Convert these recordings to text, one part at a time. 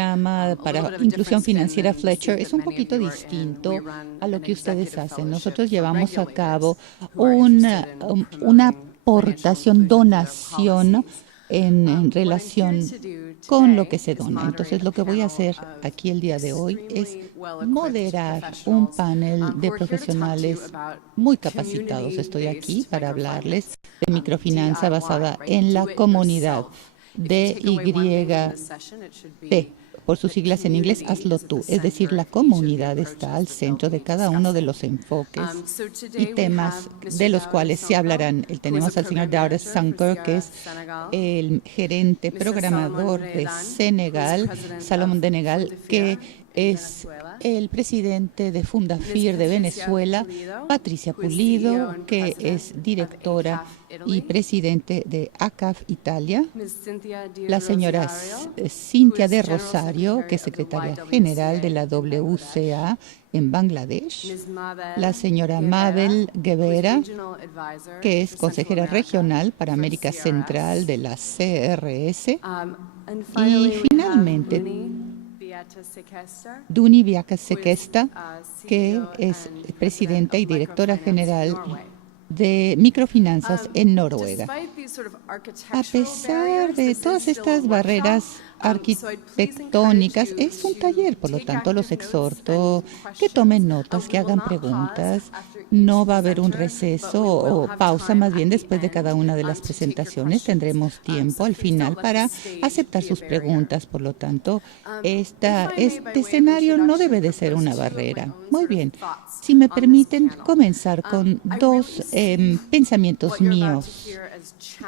programa para inclusión financiera Fletcher es un poquito distinto a lo que ustedes hacen. Nosotros llevamos a cabo una aportación, donación en relación con lo que se dona. Entonces, lo que voy a hacer aquí el día de hoy es moderar un panel de profesionales muy capacitados. Estoy aquí para hablarles de microfinanza basada en la comunidad. DYP, por sus siglas en inglés, hazlo tú. Es decir, la comunidad está al centro de cada uno de los enfoques y temas de los cuales se hablarán. Tenemos al señor Daouda Sanker, que es el gerente programador de Senegal, Salomón de Negal, que es el presidente de Fundafir de Venezuela, Patricia Pulido, que es directora y presidente de ACAF Italia, la señora Cintia de Rosario, que es secretaria general de la WCA en Bangladesh, la señora Mabel Guevara, que es consejera regional para América Central de la CRS, y finalmente Duni Viacasekesta, que es presidenta y directora general de microfinanzas en Noruega. A pesar de todas estas barreras arquitectónicas, es un taller, por lo tanto los exhorto que tomen notas, que hagan preguntas. No va a haber un receso o pausa, más bien después de cada una de las presentaciones tendremos tiempo al final para aceptar sus preguntas. Por lo tanto, este escenario no debe de ser una barrera. Muy bien. Si me permiten comenzar con dos pensamientos míos.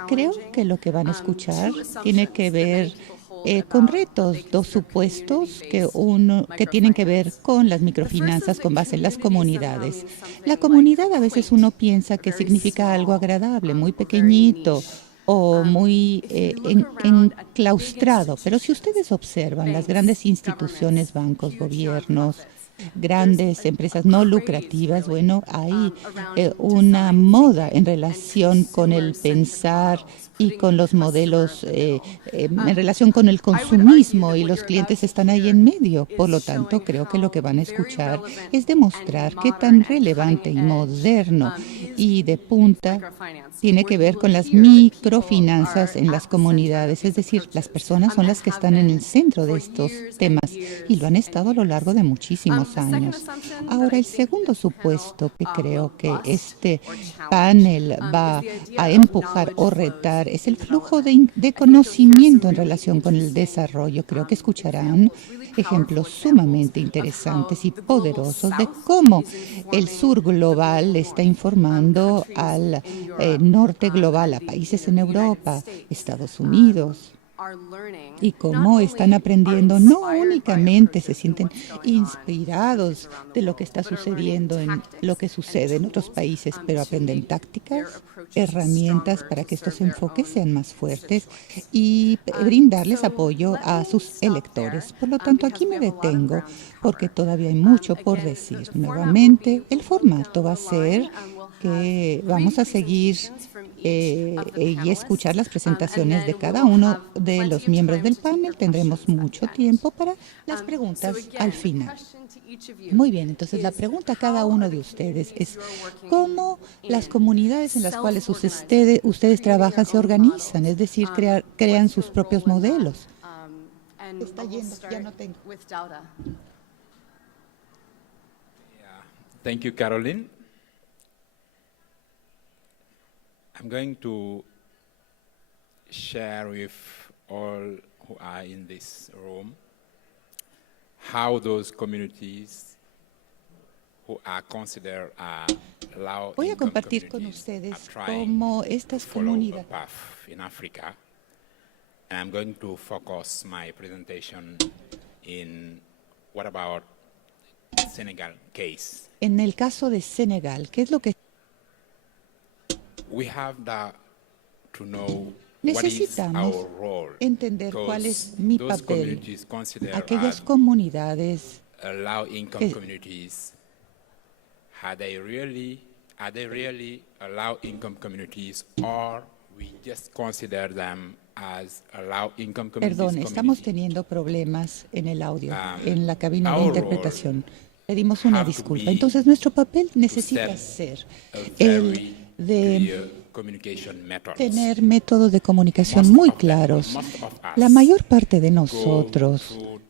Creo que lo que van a escuchar tiene que ver con retos, dos supuestos que tienen que ver con las microfinanzas con base en las comunidades. La comunidad a veces uno piensa que significa algo agradable, muy pequeñito o muy enclaustrado, pero si ustedes observan las grandes instituciones, bancos, gobiernos, grandes empresas no lucrativas, bueno, hay una moda en relación con el pensar y con los modelos, en relación con el consumismo, y los clientes están ahí en medio. Por lo tanto, creo que lo que van a escuchar es demostrar qué tan relevante y moderno y de punta tiene que ver con las microfinanzas en las comunidades, es decir, las personas son las que están en el centro de estos temas y lo han estado a lo largo de muchísimos años. Ahora, el segundo supuesto que creo que este panel va a empujar o retar es el flujo de conocimiento en relación con el desarrollo. Creo que escucharán ejemplos sumamente interesantes y poderosos de cómo el sur global está informando al norte global, a países en Europa, Estados Unidos, y cómo están aprendiendo, no únicamente se sienten inspirados de lo que está sucediendo en lo que sucede en otros países, pero aprenden tácticas, herramientas para que estos enfoques sean más fuertes y brindarles apoyo a sus electores. Por lo tanto, aquí me detengo porque todavía hay mucho por decir. Nuevamente, el formato va a ser que vamos a seguir y escuchar las presentaciones de cada uno de los miembros del panel. Tendremos mucho tiempo para las preguntas al final. Muy bien, entonces la pregunta a cada uno de ustedes es ¿cómo las comunidades en las cuales ustedes trabajan se organizan? Es decir, crean sus propios modelos. Está yendo, ya no tengo. Thank you, Caroline. I'm going to share with all who are in this room how those communities who are considered low Voy a income compartir con communities ustedes are trying cómo to estas follow a comunidades path in Africa. And I'm going to focus my presentation in what about Senegal case. en el caso de Senegal, ¿qué es lo que We have to know what is necesitamos our role? entender cuál es mi Those papel? communities considered Aquellas comunidades low income que- communities, are they really low income communities, or we just consider them has allowed income Perdón, communities estamos community teniendo problemas en el audio, en la cabina de our interpretación. Pedimos una have to disculpa. be Entonces, nuestro papel to necesita set ser a el very de clear communication methods. tener métodos de comunicación Most muy of them, claros. most of us La mayor parte de go nosotros to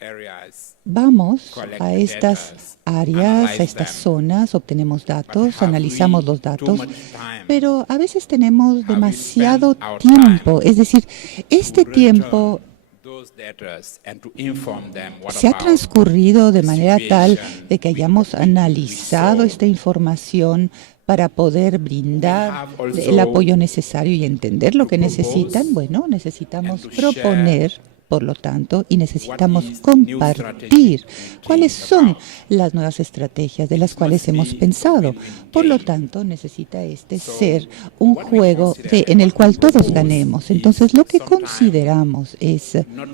areas, vamos collect a the estas datas, áreas, analyze a estas them. zonas, obtenemos But datos, have analizamos we los too datos, much time pero a veces tenemos Have we demasiado spent our tiempo. time Es decir, este to tiempo return those datas and to inform them what se ha about transcurrido de the manera tal situation de que hayamos we analizado saw? esta información para poder We brindar have el also apoyo necesario y entender lo to que necesitan. propose Bueno, necesitamos and to share proponer, por lo tanto, y necesitamos what is the new compartir strategy we cuáles think son about. las nuevas estrategias de las It cuales must hemos be a pensado. win-win Por lo game. tanto, necesita So, ser un what we juego consider en el and what cual we todos propose ganemos. is Entonces, lo que sometimes consideramos es not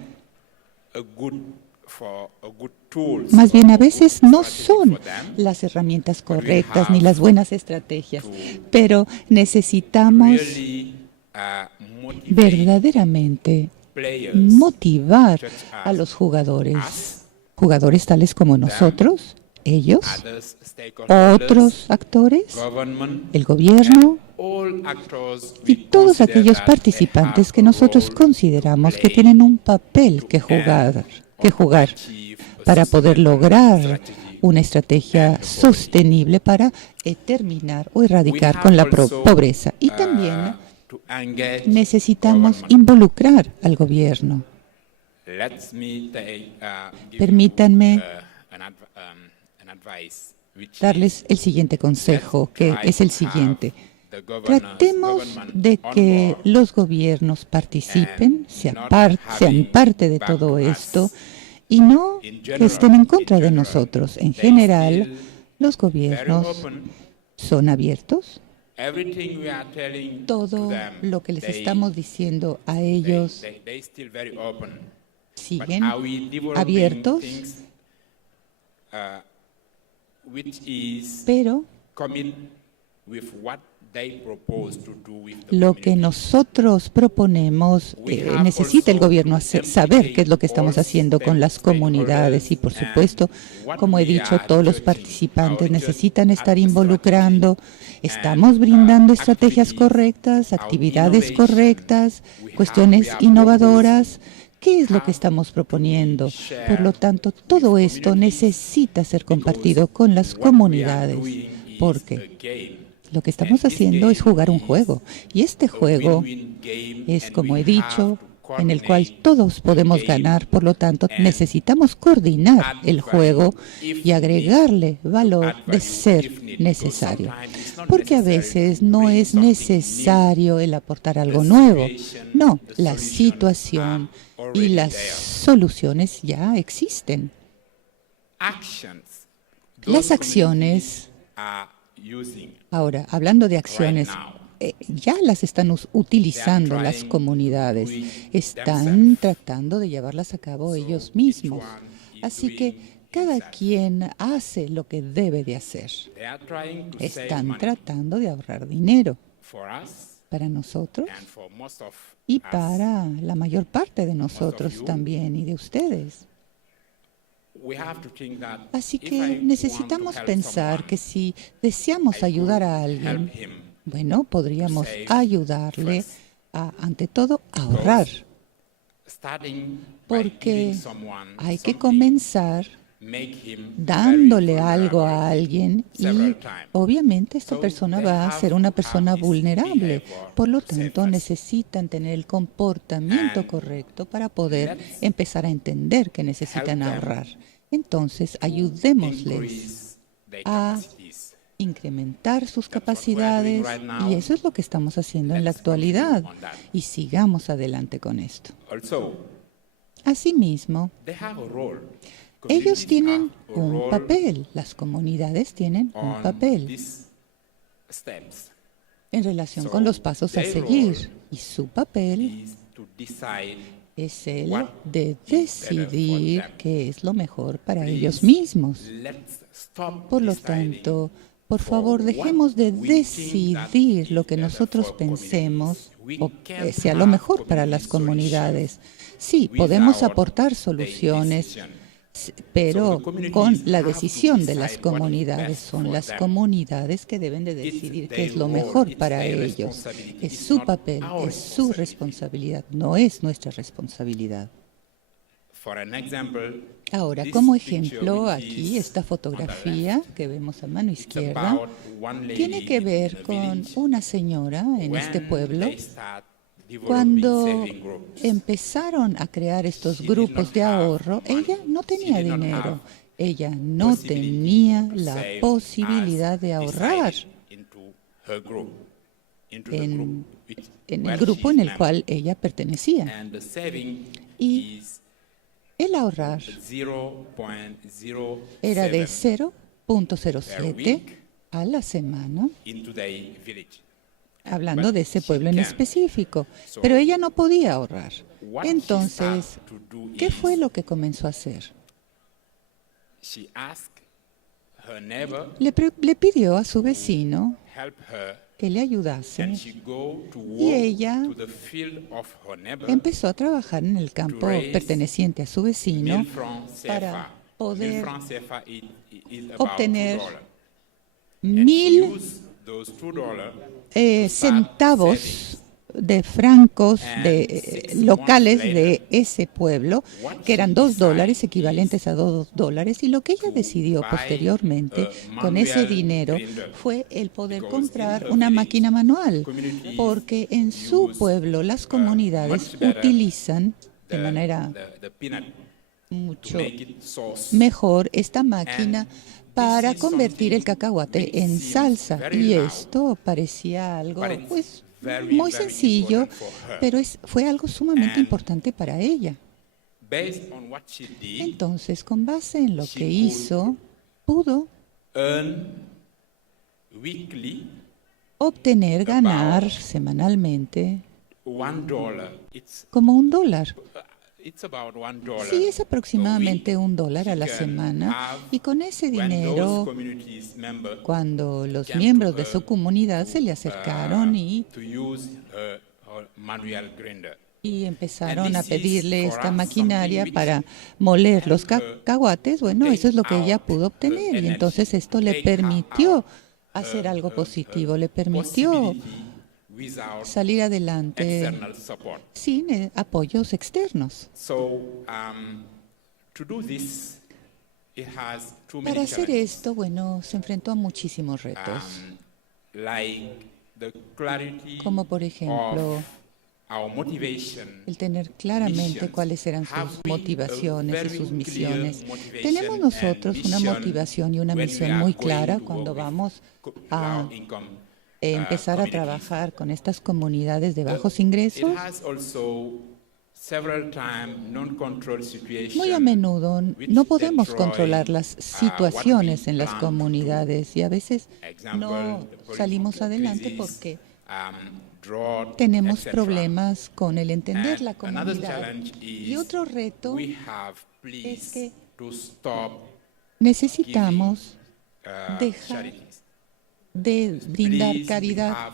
a good tools más bien a or veces good no strategy son for them, las herramientas but we correctas ni have las buenas estrategias, to pero necesitamos really motivate verdaderamente players motivar such a as los jugadores, us, jugadores tales como nosotros, ellos, others, stakeholders, otros actores, government, el gobierno all actors y we todos consider aquellos that they participantes have que a nosotros role consideramos to que play tienen un papel que to jugar, end or achieve a para poder sustainable lograr strategy. una estrategia and the poverty. sostenible para terminar o erradicar con la pobreza. Y también To engage necesitamos government. involucrar al gobierno. Let me give Permítanme you, an advice, which darles is, el siguiente consejo, que try es el to siguiente. have the governors- Tratemos government de on que board los gobiernos participen, and sean not sean having parte de back todo to us. esto y no In que general, estén en contra de general, nosotros. En they general, still los very gobiernos open. son abiertos. Everything we are telling Todo to them, lo que les they- estamos diciendo a they- ellos they still very open. But siguen are we developing abiertos, things, which is pero commit with what they propose to do with the lo que community. nosotros proponemos necesita el gobierno saber qué es lo que estamos haciendo con las comunidades y, por supuesto, como he dicho, todos los participantes necesitan estar involucrando. Estamos brindando estrategias correctas, actividades correctas, cuestiones innovadoras. ¿Qué es lo que estamos proponiendo? Por lo tanto, todo esto necesita ser compartido con las comunidades, porque lo que estamos haciendo es jugar un juego. Y este juego es, como he dicho, en el cual todos podemos ganar. Por lo tanto, necesitamos coordinar el juego y agregarle valor de ser necesario. Porque a veces no es necesario el aportar algo nuevo. No, la situación y las soluciones ya existen. Las acciones, ahora, hablando de acciones, ya las están utilizando las comunidades, están tratando de llevarlas a cabo ellos mismos. Así que cada quien hace lo que debe de hacer. Están tratando de ahorrar dinero para nosotros y para la mayor parte de nosotros también y de ustedes. Así que necesitamos pensar que si deseamos ayudar a alguien, bueno, podríamos ayudarle a, ante todo, a ahorrar. Porque hay que comenzar dándole algo a alguien y obviamente esta persona va a ser una persona vulnerable. Por lo tanto, necesitan tener el comportamiento correcto para poder empezar a entender que necesitan ahorrar. Entonces, ayudémosles a incrementar sus capacidades y eso es lo que estamos haciendo en la actualidad y sigamos adelante con esto. Asimismo, ellos tienen un papel, las comunidades tienen un papel en relación con los pasos a seguir y su papel es el de decidir qué es lo mejor para ellos mismos. Por lo tanto, por favor, dejemos de decidir lo que nosotros pensemos sea lo mejor para las comunidades. Sí, podemos aportar soluciones, pero con la decisión de las comunidades. Son las comunidades que deben de decidir qué es lo mejor para ellos. Es su papel, es su responsabilidad, no es nuestra responsabilidad. Ahora, como ejemplo, aquí esta fotografía que vemos a mano izquierda tiene que ver con una señora en este pueblo. Cuando empezaron a crear estos grupos de ahorro, ella no tenía dinero, ella no tenía la posibilidad de ahorrar en el grupo en el cual ella pertenecía. Y el ahorrar era de 0.07 a la semana, hablando de ese pueblo en específico, pero ella no podía ahorrar. Entonces, ¿qué fue lo que comenzó a hacer? Le pidió a su vecino que le ayudase y ella empezó a trabajar en el campo perteneciente a su vecino para poder obtener 1,000 centavos de francos locales de ese pueblo, que eran $2, equivalentes a $2, y lo que ella decidió posteriormente con ese dinero fue el poder comprar una máquina manual, porque en su pueblo las comunidades utilizan de manera mucho mejor esta máquina para convertir el cacahuate en salsa. Y esto parecía algo pues muy sencillo, pero fue algo sumamente importante para ella. Entonces, con base en lo que hizo, pudo obtener, ganar semanalmente como $1. Sí, es aproximadamente $1 a la semana, y con ese dinero, cuando los miembros de su comunidad se le acercaron y empezaron a pedirle esta maquinaria para moler los cacahuates, bueno, eso es lo que ella pudo obtener, y entonces esto le permitió hacer algo positivo, le permitió salir adelante sin apoyos externos. Para hacer esto, bueno, se enfrentó a muchísimos retos, como por ejemplo el tener claramente cuáles eran sus motivaciones y sus misiones. Tenemos nosotros una motivación y una misión muy clara cuando vamos a empezar a trabajar con estas comunidades de bajos ingresos. Muy a menudo no podemos controlar las situaciones en las comunidades y a veces no salimos adelante porque tenemos problemas con el entender la comunidad. Y otro reto es que necesitamos dejar de brindar caridad.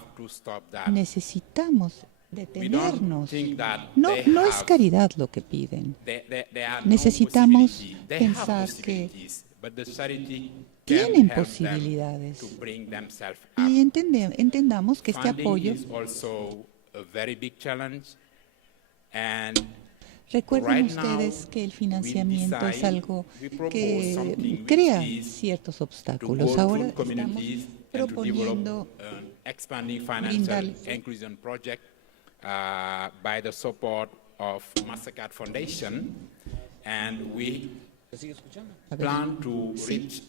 Necesitamos detenernos. No es caridad lo que piden. Necesitamos pensar que tienen posibilidades y entendamos que este apoyo. Recuerden ustedes que el financiamiento es algo que crea ciertos obstáculos. Ahora estamos proponiendo brindar by the support of Mastercard Foundation, and we plan to reach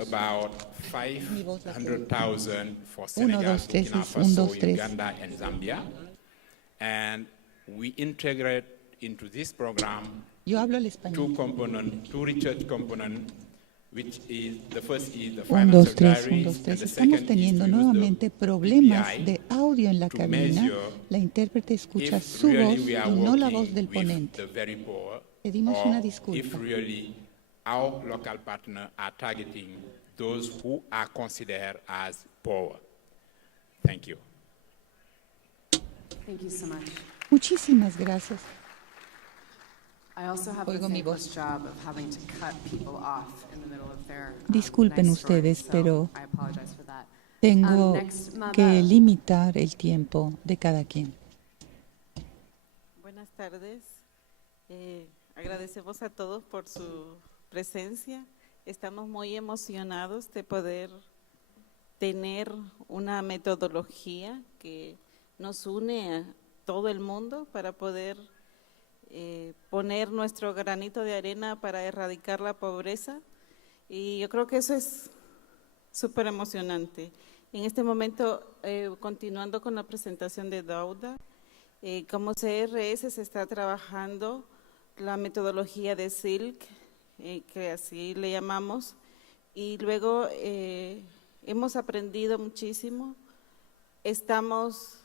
about 500,000 for Senegal, Burkina Faso, Uganda, and Zambia, and we integrate into this program two research components. 1, 2, 3. Estamos teniendo nuevamente problemas de audio en la cabina. La intérprete escucha su voz y no la voz del ponente. Pedimos una disculpa. Our local partners are targeting those who are considered as poor. Thank you. Thank you so much. Muchísimas gracias. I also have the Oigo mi thankless voz. job of having to cut people off in the middle of their Disculpen nice story, ustedes, so pero I apologize for that. tengo Next, que Mabel. limitar el tiempo de cada quien. Buenas tardes. Agradecemos a todos por su presencia. Estamos muy emocionados de poder tener una metodología que nos une a todo el mundo para poder poner nuestro granito de arena para erradicar la pobreza. Y yo creo que eso es súper emocionante. En este momento, continuando con la presentación de Dauda, como CRS se está trabajando la metodología de SILC, que así le llamamos, y luego hemos aprendido muchísimo. Estamos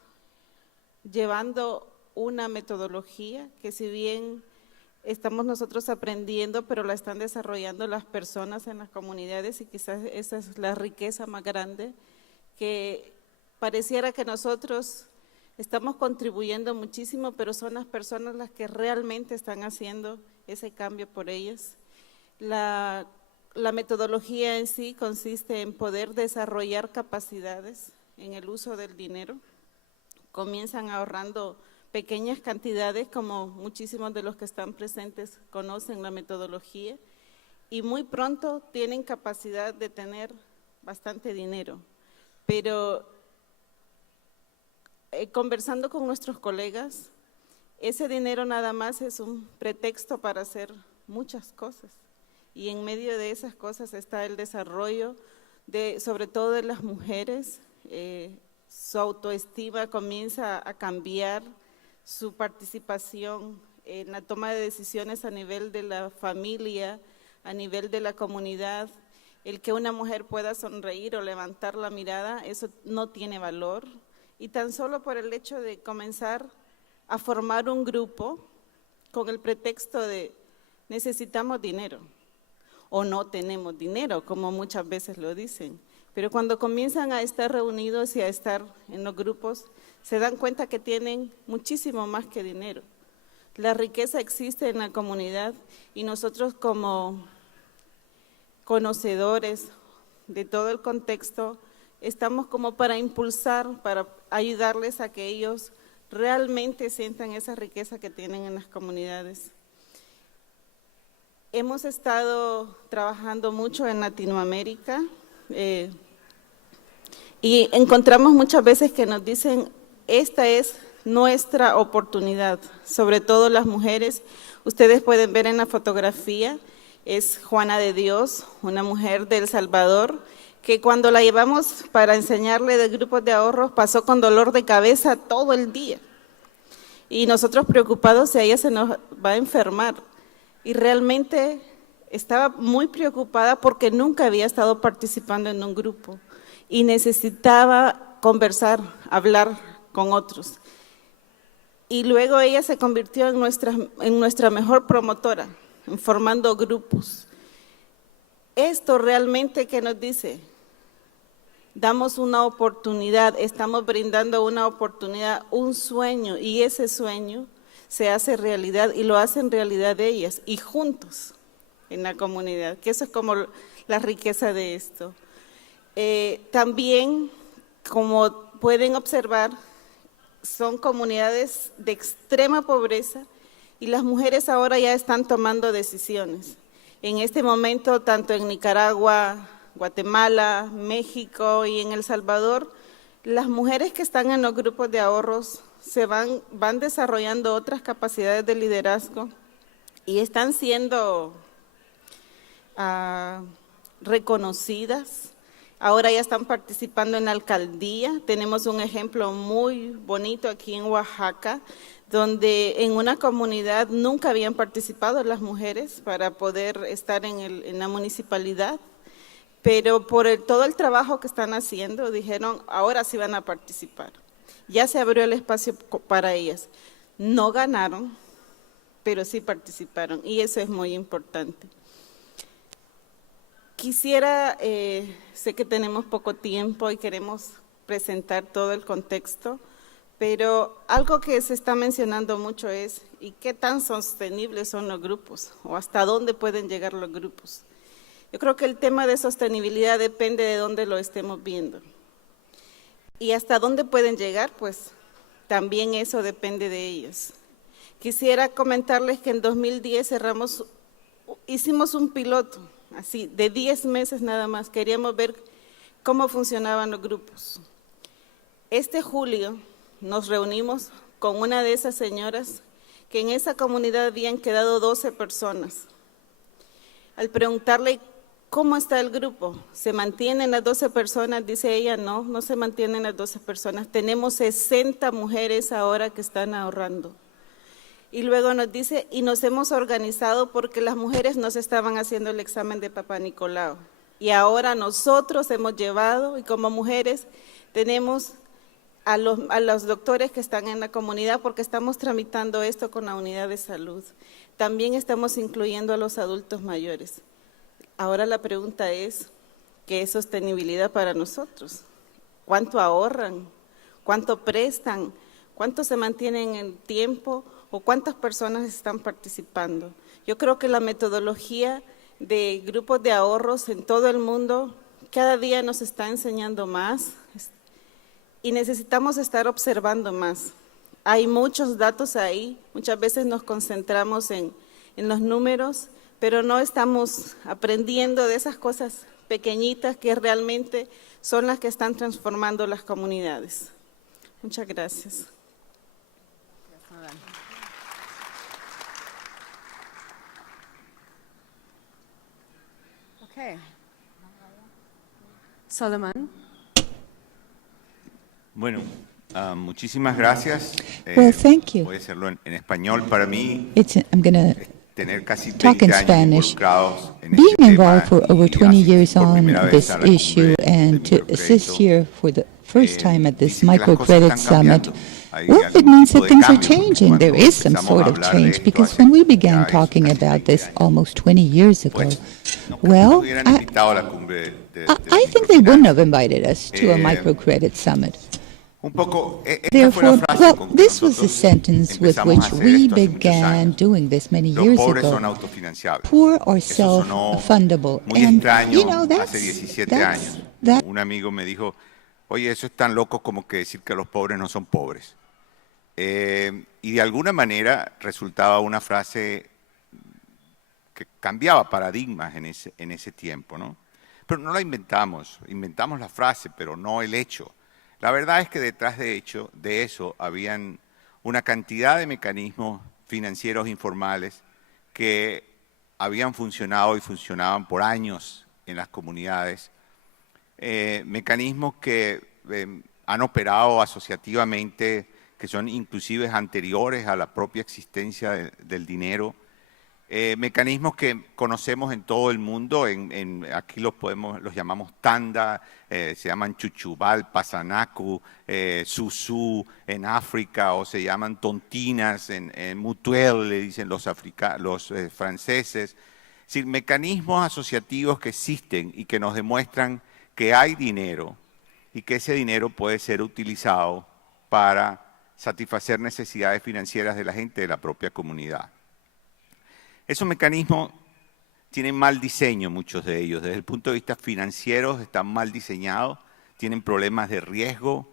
llevando una metodología que, si bien estamos nosotros aprendiendo, pero la están desarrollando las personas en las comunidades, y quizás esa es la riqueza más grande, que pareciera que nosotros estamos contribuyendo muchísimo, pero son las personas las que realmente están haciendo ese cambio por ellas. La metodología en sí consiste en poder desarrollar capacidades en el uso del dinero. Comienzan ahorrando pequeñas cantidades, como muchísimos de los que están presentes conocen la metodología, y muy pronto tienen capacidad de tener bastante dinero. Pero conversando con nuestros colegas, ese dinero nada más es un pretexto para hacer muchas cosas, y en medio de esas cosas está el desarrollo sobre todo de las mujeres. Su autoestima comienza a cambiar, su participación en la toma de decisiones a nivel de la familia, a nivel de la comunidad. El que una mujer pueda sonreír o levantar la mirada, eso no tiene valor. Y tan solo por el hecho de comenzar a formar un grupo con el pretexto de necesitamos dinero o no tenemos dinero, como muchas veces lo dicen. Pero cuando comienzan a estar reunidos y a estar en los grupos, se dan cuenta que tienen muchísimo más que dinero. La riqueza existe en la comunidad, y nosotros, como conocedores de todo el contexto, estamos como para impulsar, para ayudarles a que ellos realmente sientan esa riqueza que tienen en las comunidades. Hemos estado trabajando mucho en Latinoamérica, y encontramos muchas veces que nos dicen: esta es nuestra oportunidad, sobre todo las mujeres. Ustedes pueden ver en la fotografía, es Juana de Dios, una mujer de El Salvador, que cuando la llevamos para enseñarle de grupos de ahorros, pasó con dolor de cabeza todo el día. Y nosotros preocupados si ella se nos va a enfermar. Y realmente estaba muy preocupada porque nunca había estado participando en un grupo y necesitaba conversar, hablar con otros. Y luego ella se convirtió en nuestra mejor promotora, en formando grupos. Esto realmente, ¿qué nos dice? Damos una oportunidad, estamos brindando una oportunidad, un sueño, y ese sueño se hace realidad, y lo hacen realidad ellas y juntos en la comunidad, que eso es como la riqueza de esto. También, como pueden observar, son comunidades de extrema pobreza, y las mujeres ahora ya están tomando decisiones. En este momento, tanto en Nicaragua, Guatemala, México y en El Salvador, las mujeres que están en los grupos de ahorros van desarrollando otras capacidades de liderazgo y están siendo reconocidas. Ahora ya están participando en la alcaldía. Tenemos un ejemplo muy bonito aquí en Oaxaca, donde en una comunidad nunca habían participado las mujeres para poder estar en la municipalidad, pero por todo el trabajo que están haciendo, dijeron, ahora sí van a participar. Ya se abrió el espacio para ellas. No ganaron, pero sí participaron, y eso es muy importante. Quisiera, sé que tenemos poco tiempo y queremos presentar todo el contexto, Pero algo que se está mencionando mucho es, ¿y qué tan sostenibles son los grupos? ¿O hasta dónde pueden llegar los grupos? Yo creo que el tema de sostenibilidad depende de dónde lo estemos viendo. Y hasta dónde pueden llegar, pues también eso depende de ellos. Quisiera comentarles que en 2010 hicimos un piloto, así, de 10 meses nada más. Queríamos ver cómo funcionaban los grupos. Este julio nos reunimos con una de esas señoras que en esa comunidad habían quedado 12 personas. Al preguntarle cómo está el grupo, ¿se mantienen las 12 personas? Dice ella, no, no se mantienen las 12 personas. Tenemos 60 mujeres ahora que están ahorrando. Y luego nos dice, y nos hemos organizado porque las mujeres no se estaban haciendo el examen de Papá Nicolau. Y ahora nosotros hemos llevado, y como mujeres tenemos a los doctores que están en la comunidad porque estamos tramitando esto con la unidad de salud. También estamos incluyendo a los adultos mayores. Ahora la pregunta es, ¿qué es sostenibilidad para nosotros? ¿Cuánto ahorran? ¿Cuánto prestan? ¿Cuánto se mantienen en el tiempo? ¿O cuántas personas están participando? Yo creo que la metodología de grupos de ahorros en todo el mundo cada día nos está enseñando más y necesitamos estar observando más. Hay muchos datos ahí, muchas veces nos concentramos en los números, pero no estamos aprendiendo de esas cosas pequeñitas que realmente son las que están transformando las comunidades. Muchas gracias. Okay. Solomon. Bueno, muchísimas gracias. Well, thank you. Voy a hacerlo en español. Para mí, I'm going to tener casi talk 20 in años Spanish. involucrados en Being este involved for tema over y 20 years asistir por on primera vez this a la cumbre issue and del to assist microcrédito, here for the first time at this dice que las cosas Microcredit están Summit, cambiando. Hay well, it algún means tipo that de things are cambio, porque changing. There cuando is some empezamos sort a of hablar de change esto because hace when we ya began eso talking casi about 20 this años, almost 20 years ago, pues, no creo que well, nos hubieran invitado a la cumbre del I think they wouldn't have microfinance. invited us to a Microcredit Summit. Un poco, esta fue la Therefore, frase well, con que this was the nosotros sentence with empezamos a which hacer we esto hace muchos began años. doing this many Los years pobres son ago. autofinanciables. Poor or Eso sonó self-fundable. muy And, extraño you know, hace 17 años. that Un amigo me dijo, oye, eso es tan loco como que decir que los pobres no son pobres. Y de alguna manera resultaba una frase que cambiaba paradigmas en ese tiempo, ¿no? Pero no la inventamos la frase, pero no el hecho. La verdad es que detrás de eso habían una cantidad de mecanismos financieros informales que habían funcionado y funcionaban por años en las comunidades, mecanismos que han operado asociativamente, que son inclusive anteriores a la propia existencia del dinero, mecanismos que conocemos en todo el mundo, aquí los llamamos tanda, se llaman chuchubal, pasanacu, susú en África, o se llaman tontinas, en mutuel le dicen los franceses. Es decir, mecanismos asociativos que existen y que nos demuestran que hay dinero y que ese dinero puede ser utilizado para satisfacer necesidades financieras de la gente de la propia comunidad. Esos mecanismos tienen mal diseño, muchos de ellos. Desde el punto de vista financiero están mal diseñados, tienen problemas de riesgo,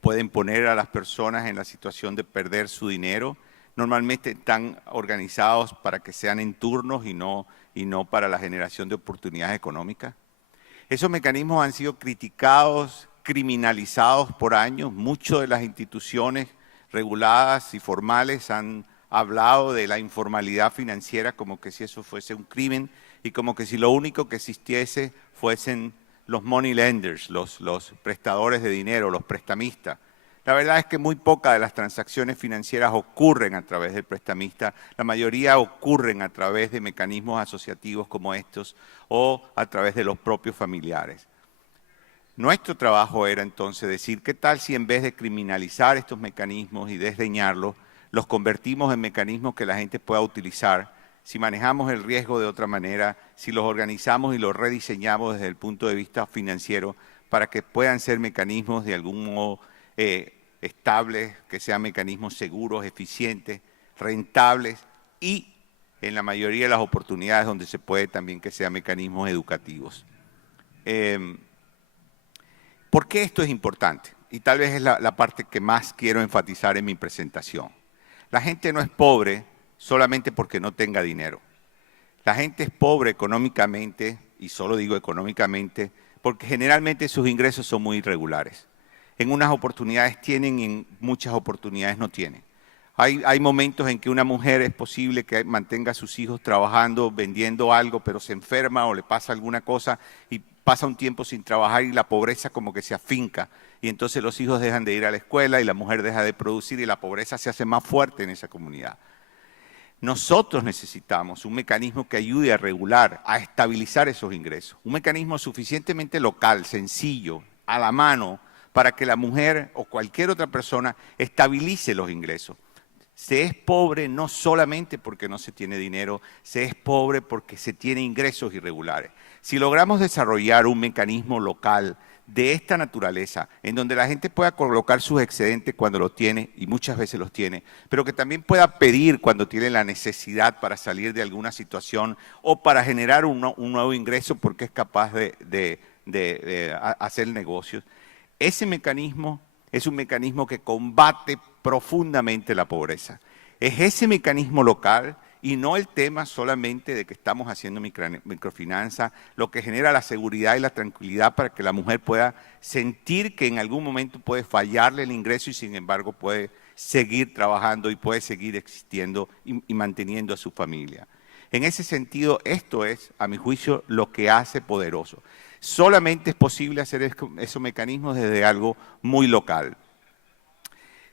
pueden poner a las personas en la situación de perder su dinero. Normalmente están organizados para que sean en turnos y no para la generación de oportunidades económicas. Esos mecanismos han sido criticados, criminalizados por años. Muchas de las instituciones reguladas y formales han hablado de la informalidad financiera como que si eso fuese un crimen y como que si lo único que existiese fuesen los money lenders, los prestadores de dinero, los prestamistas. La verdad es que muy pocas de las transacciones financieras ocurren a través del prestamista, la mayoría ocurren a través de mecanismos asociativos como estos o a través de los propios familiares. Nuestro trabajo era entonces decir, ¿qué tal si en vez de criminalizar estos mecanismos y desdeñarlos, los convertimos en mecanismos que la gente pueda utilizar, si manejamos el riesgo de otra manera, si los organizamos y los rediseñamos desde el punto de vista financiero para que puedan ser mecanismos de algún modo estables, que sean mecanismos seguros, eficientes, rentables y en la mayoría de las oportunidades donde se puede también que sean mecanismos educativos. ¿Por qué esto es importante? Y tal vez es la parte que más quiero enfatizar en mi presentación. La gente no es pobre solamente porque no tenga dinero. La gente es pobre económicamente, y solo digo económicamente, porque generalmente sus ingresos son muy irregulares. En unas oportunidades tienen y en muchas oportunidades no tienen. Hay momentos en que una mujer es posible que mantenga a sus hijos trabajando, vendiendo algo, pero se enferma o le pasa alguna cosa y pasa un tiempo sin trabajar y la pobreza como que se afinca. Y entonces los hijos dejan de ir a la escuela y la mujer deja de producir y la pobreza se hace más fuerte en esa comunidad. Nosotros necesitamos un mecanismo que ayude a regular, a estabilizar esos ingresos. Un mecanismo suficientemente local, sencillo, a la mano, para que la mujer o cualquier otra persona estabilice los ingresos. Se es pobre no solamente porque no se tiene dinero, se es pobre porque se tiene ingresos irregulares. Si logramos desarrollar un mecanismo local de esta naturaleza, en donde la gente pueda colocar sus excedentes cuando los tiene, y muchas veces los tiene, pero que también pueda pedir cuando tiene la necesidad para salir de alguna situación o para generar un nuevo ingreso porque es capaz de hacer negocios. Ese mecanismo es un mecanismo que combate profundamente la pobreza. Es ese mecanismo local y no el tema solamente de que estamos haciendo microfinanza, lo que genera la seguridad y la tranquilidad para que la mujer pueda sentir que en algún momento puede fallarle el ingreso y sin embargo puede seguir trabajando y puede seguir existiendo y manteniendo a su familia. En ese sentido, esto es, a mi juicio, lo que hace poderoso. Solamente es posible hacer esos mecanismos desde algo muy local.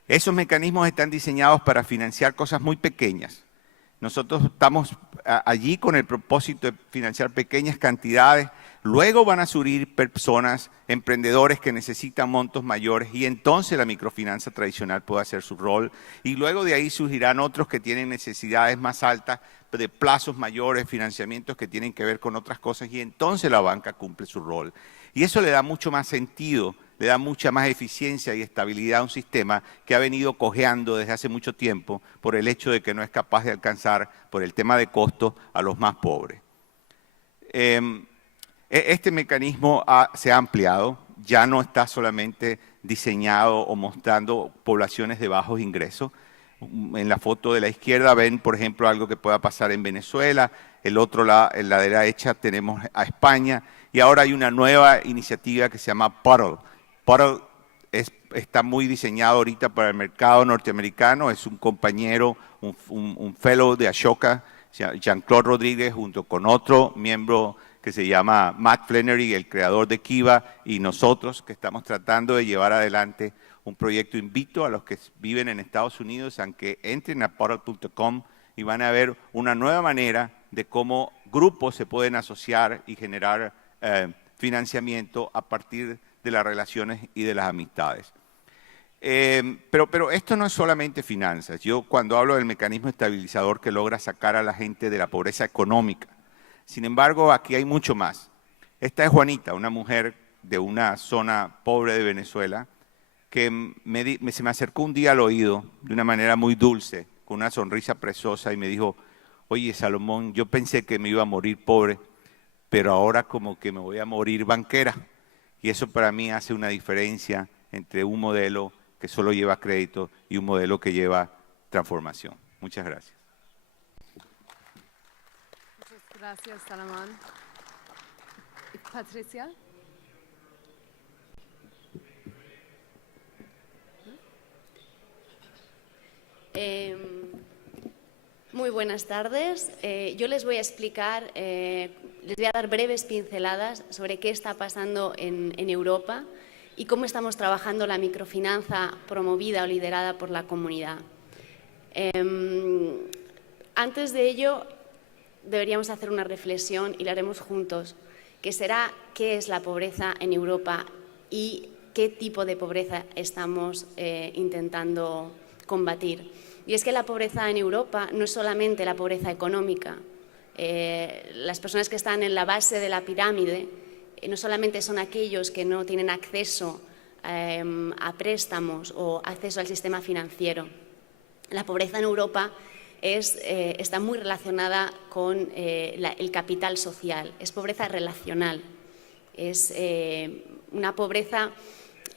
Esos mecanismos están diseñados para financiar cosas muy pequeñas. Nosotros estamos allí con el propósito de financiar pequeñas cantidades. Luego van a surgir personas, emprendedores que necesitan montos mayores y entonces la microfinanza tradicional puede hacer su rol. Y luego de ahí surgirán otros que tienen necesidades más altas, de plazos mayores, financiamientos que tienen que ver con otras cosas y entonces la banca cumple su rol. Y eso le da mucho más sentido, le da mucha más eficiencia y estabilidad a un sistema que ha venido cojeando desde hace mucho tiempo por el hecho de que no es capaz de alcanzar, por el tema de costos, a los más pobres. Este mecanismo se ha ampliado, ya no está solamente diseñado o mostrando poblaciones de bajos ingresos. En la foto de la izquierda ven, por ejemplo, algo que pueda pasar en Venezuela, en la derecha tenemos a España y ahora hay una nueva iniciativa que se llama Puddle. Puddle está muy diseñado ahorita para el mercado norteamericano, es un compañero, un fellow de Ashoka, Jean-Claude Rodríguez, junto con otro miembro que se llama Matt Flannery, el creador de Kiva, y nosotros que estamos tratando de llevar adelante un proyecto. Invito a los que viven en Estados Unidos a que entren a Puddle.com y van a ver una nueva manera de cómo grupos se pueden asociar y generar financiamiento a partir de las relaciones y de las amistades. Pero esto no es solamente finanzas. Yo cuando hablo del mecanismo estabilizador que logra sacar a la gente de la pobreza económica, sin embargo, aquí hay mucho más. Esta es Juanita, una mujer de una zona pobre de Venezuela, que se me acercó un día al oído de una manera muy dulce, con una sonrisa preciosa y me dijo, oye Salomón, yo pensé que me iba a morir pobre, pero ahora como que me voy a morir banquera. Y eso para mí hace una diferencia entre un modelo que solo lleva crédito y un modelo que lleva transformación. Muchas gracias. Gracias, Salomón. Patricia. Muy buenas tardes. Yo les voy a explicar, les voy a dar breves pinceladas sobre qué está pasando en Europa y cómo estamos trabajando la microfinanza promovida o liderada por la comunidad. Antes de ello, deberíamos hacer una reflexión y la haremos juntos, que será qué es la pobreza en Europa y qué tipo de pobreza estamos intentando combatir. Y es que la pobreza en Europa no es solamente la pobreza económica. Las personas que están en la base de la pirámide no solamente son aquellos que no tienen acceso a préstamos o acceso al sistema financiero. La pobreza en Europa está muy relacionada con el capital social, es pobreza relacional, es una pobreza,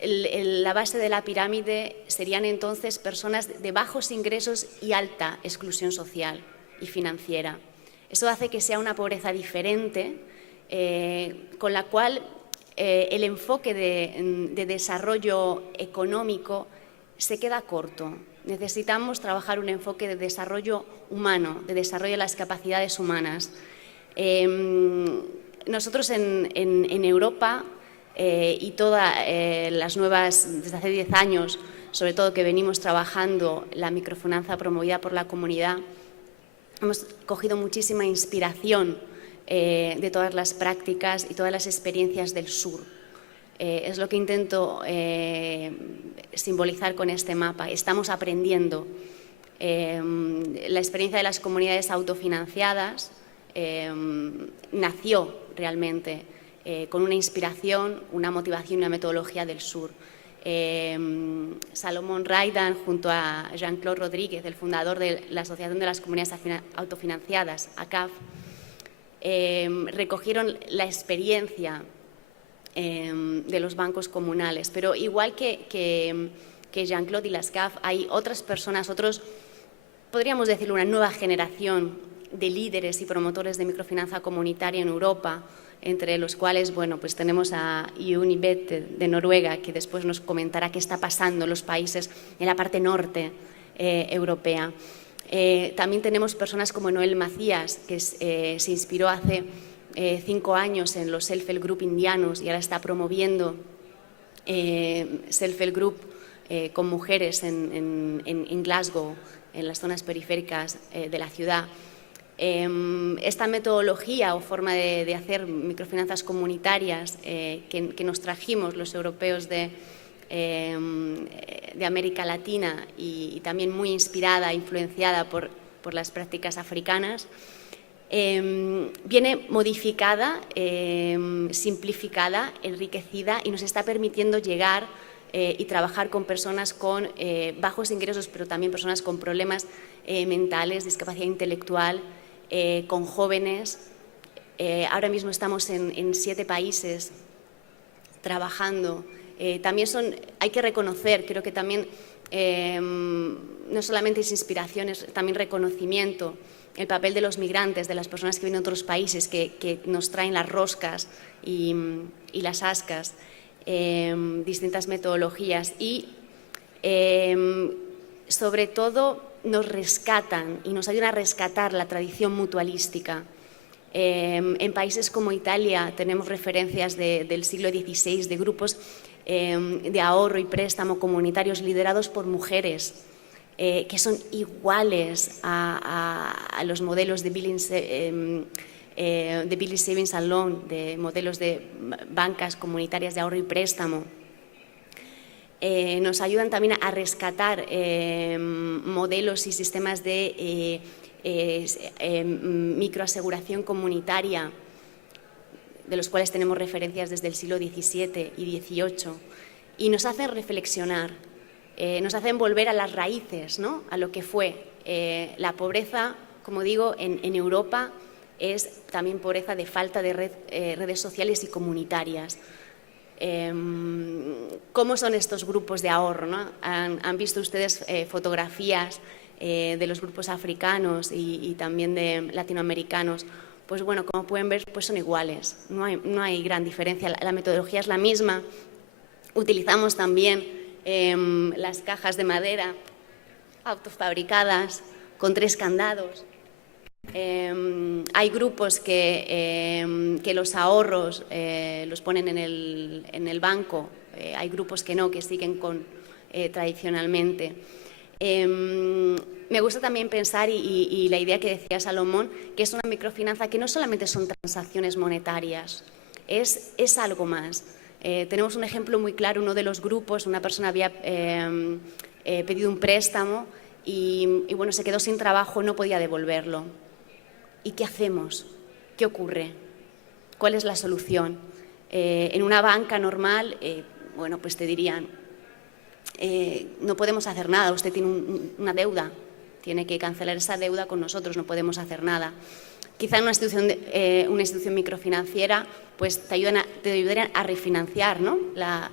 la base de la pirámide serían entonces personas de bajos ingresos y alta exclusión social y financiera. Eso hace que sea una pobreza diferente, con la cual el enfoque de desarrollo económico se queda corto. Necesitamos trabajar un enfoque de desarrollo humano, de desarrollo de las capacidades humanas. Nosotros en Europa y todas las nuevas, desde hace 10 años, sobre todo que venimos trabajando la microfinanza promovida por la comunidad, hemos cogido muchísima inspiración de todas las prácticas y todas las experiencias del sur. Es lo que intento simbolizar con este mapa. Estamos aprendiendo. La experiencia de las comunidades autofinanciadas nació realmente con una inspiración, una motivación y una metodología del sur. Salomón Raidan, junto a Jean-Claude Rodríguez, el fundador de la Asociación de las Comunidades Autofinanciadas, ACAF, recogieron la experiencia de los bancos comunales. Pero igual que Jean-Claude y las CAF, hay otras personas, podríamos decirlo, una nueva generación de líderes y promotores de microfinanza comunitaria en Europa, entre los cuales, bueno, pues tenemos a Unibet de Noruega, que después nos comentará qué está pasando en los países en la parte norte europea. También tenemos personas como Noel Macías, que se inspiró hace 5 años en los Self-Help Group indianos y ahora está promoviendo Self-Help Group con mujeres en Glasgow, en las zonas periféricas de la ciudad. Esta metodología o forma de hacer microfinanzas comunitarias que nos trajimos los europeos de América Latina y también muy inspirada, influenciada por las prácticas africanas, viene modificada, simplificada, enriquecida y nos está permitiendo llegar y trabajar con personas con bajos ingresos, pero también personas con problemas mentales, discapacidad intelectual, con jóvenes. Ahora mismo estamos en 7 países trabajando. También hay que reconocer, creo que también no solamente es inspiración, es también reconocimiento, el papel de los migrantes, de las personas que vienen de otros países, que nos traen las roscas y las ascas, distintas metodologías y sobre todo nos rescatan y nos ayudan a rescatar la tradición mutualística. En países como Italia tenemos referencias del siglo XVI de grupos de ahorro y préstamo comunitarios liderados por mujeres que son iguales a los modelos de Billing Savings and Loan, de modelos de bancas comunitarias de ahorro y préstamo. Nos ayudan también a rescatar modelos y sistemas de microaseguración comunitaria, de los cuales tenemos referencias desde el siglo XVII y XVIII, y nos hacen reflexionar, nos hacen volver a las raíces, ¿no? A lo que fue la pobreza, como digo, en Europa es también pobreza de falta de redes sociales y comunitarias. ¿Cómo son estos grupos de ahorro, ¿no? ¿Han visto ustedes fotografías de los grupos africanos y también de latinoamericanos? Pues bueno, como pueden ver, pues son iguales, no hay gran diferencia, la metodología es la misma. Utilizamos también las cajas de madera autofabricadas con 3 candados. Hay grupos que los ahorros los ponen en el banco, hay grupos que no, que siguen tradicionalmente. Me gusta también pensar, y la idea que decía Salomón, que es una microfinanza que no solamente son transacciones monetarias, es algo más. Tenemos un ejemplo muy claro, uno de los grupos, una persona había pedido un préstamo y bueno, se quedó sin trabajo, no podía devolverlo. ¿Y qué hacemos? ¿Qué ocurre? ¿Cuál es la solución? En una banca normal bueno, pues te dirían, no podemos hacer nada, usted tiene una deuda, tiene que cancelar esa deuda con nosotros, no podemos hacer nada. Quizá en una institución microfinanciera pues te ayudarían a refinanciar, ¿no?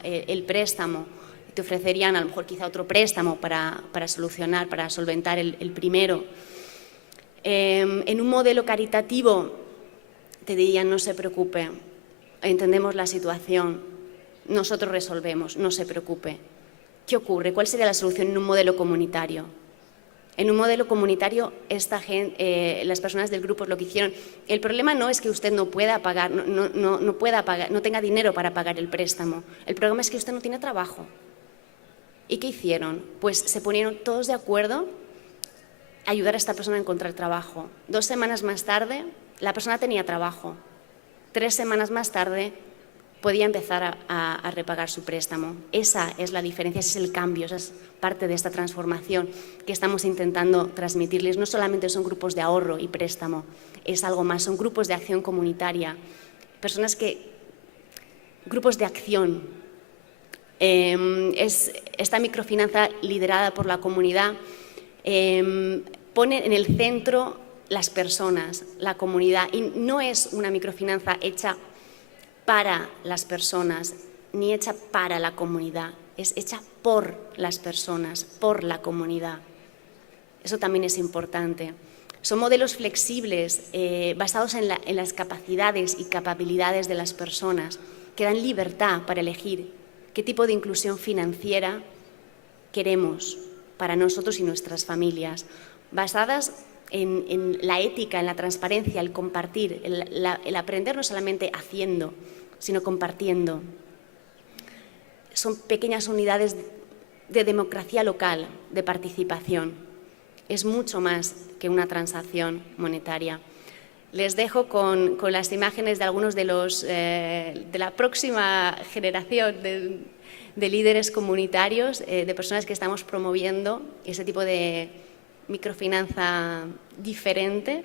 el préstamo, te ofrecerían a lo mejor quizá otro préstamo para solucionar, para solventar el primero. En un modelo caritativo te dirían no se preocupe, entendemos la situación, nosotros resolvemos, no se preocupe. ¿Qué ocurre? ¿Cuál sería la solución en un modelo comunitario? En un modelo comunitario, las personas del grupo lo que hicieron, el problema no es que usted no pueda pagar, no tenga dinero para pagar el préstamo, el problema es que usted no tiene trabajo. ¿Y qué hicieron? Pues se ponieron todos de acuerdo a ayudar a esta persona a encontrar trabajo. 2 semanas más tarde, la persona tenía trabajo. 3 semanas más tarde, podía empezar a repagar su préstamo. Esa es la diferencia, ese es el cambio, esa es parte de esta transformación que estamos intentando transmitirles. No solamente son grupos de ahorro y préstamo, es algo más, son grupos de acción comunitaria, grupos de acción. Esta microfinanza liderada por la comunidad pone en el centro las personas, la comunidad, y no es una microfinanza hecha para las personas, ni hecha para la comunidad, es hecha por las personas, por la comunidad. Eso también es importante. Son modelos flexibles, basados en las capacidades y capacidades de las personas, que dan libertad para elegir qué tipo de inclusión financiera queremos para nosotros y nuestras familias, basadas en la ética, en la transparencia, el compartir, el aprender no solamente haciendo, sino compartiendo. Son pequeñas unidades de democracia local, de participación. Es mucho más que una transacción monetaria. Les dejo con las imágenes de algunos de la próxima generación de líderes comunitarios, de personas que estamos promoviendo ese tipo de microfinanza diferente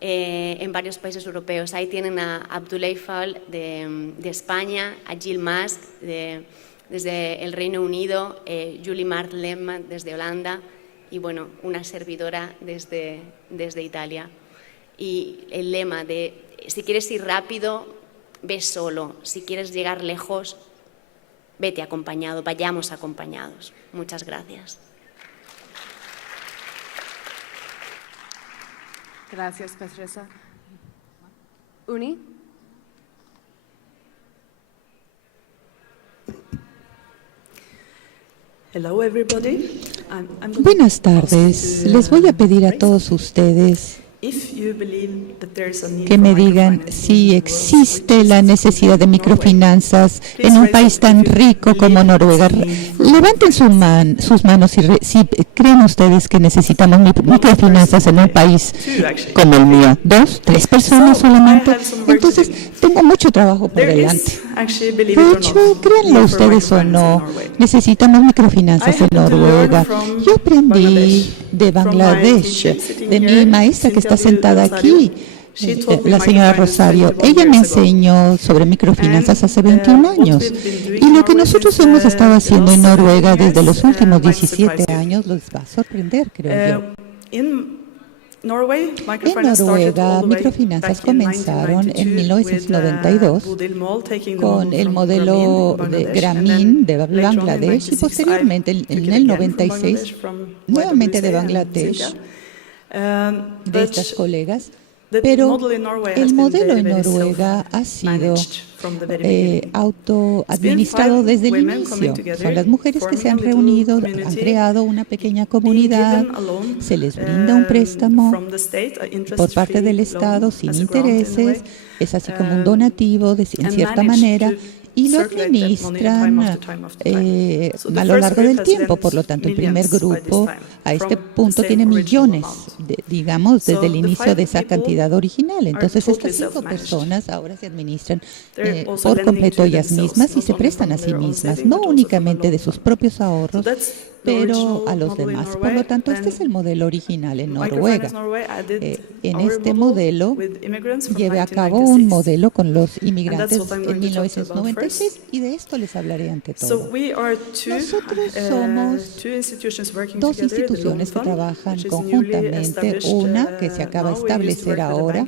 en varios países europeos. Ahí tienen a Abdoulaye Fall de España, a Jill Musk desde el Reino Unido, Julie Mart Lehmann desde Holanda y bueno, una servidora desde Italia. Y el lema de si quieres ir rápido, ve solo, si quieres llegar lejos, vete acompañado, vayamos acompañados. Muchas gracias. Gracias, Patricia. Uni. Hello, everybody. Buenas tardes. Les voy a pedir a todos ustedes que me digan si existe la necesidad de microfinanzas en un país tan rico como Noruega. Levanten sus manos si creen ustedes que necesitamos microfinanzas en un país como el mío. 2, 3 personas solamente. Entonces, tengo mucho trabajo por delante. De hecho, créanlo ustedes o no, necesitamos microfinanzas en Noruega. Yo aprendí de Bangladesh, de mi maestra que está sentada aquí, la señora Rosario. Ella me enseñó sobre microfinanzas hace 21 años. Y lo que nosotros hemos estado haciendo en Noruega desde los últimos 17 años les va a sorprender, creo yo. En Noruega, microfinanzas comenzaron en 1992 con el modelo de Grameen de Bangladesh y posteriormente en el 96 nuevamente de Bangladesh, de estas colegas. Pero el modelo en Noruega ha sido autoadministrado desde el inicio. Son las mujeres que se han reunido, han creado una pequeña comunidad, se les brinda un préstamo por parte del Estado sin intereses, es así como un donativo en cierta manera, y lo administran a lo largo del tiempo. Por lo tanto, el primer grupo a este punto tiene millones, digamos, desde el inicio de esa cantidad original. Entonces, estas 5 personas ahora se administran por completo ellas mismas y se prestan a sí mismas, no únicamente de sus propios ahorros, pero a los demás. Por lo tanto, este es el modelo original en Noruega. En este modelo llevé a cabo un modelo con los inmigrantes en 1996 y de esto les hablaré ante todo. Nosotros somos dos instituciones que trabajan conjuntamente, una que se acaba de establecer ahora.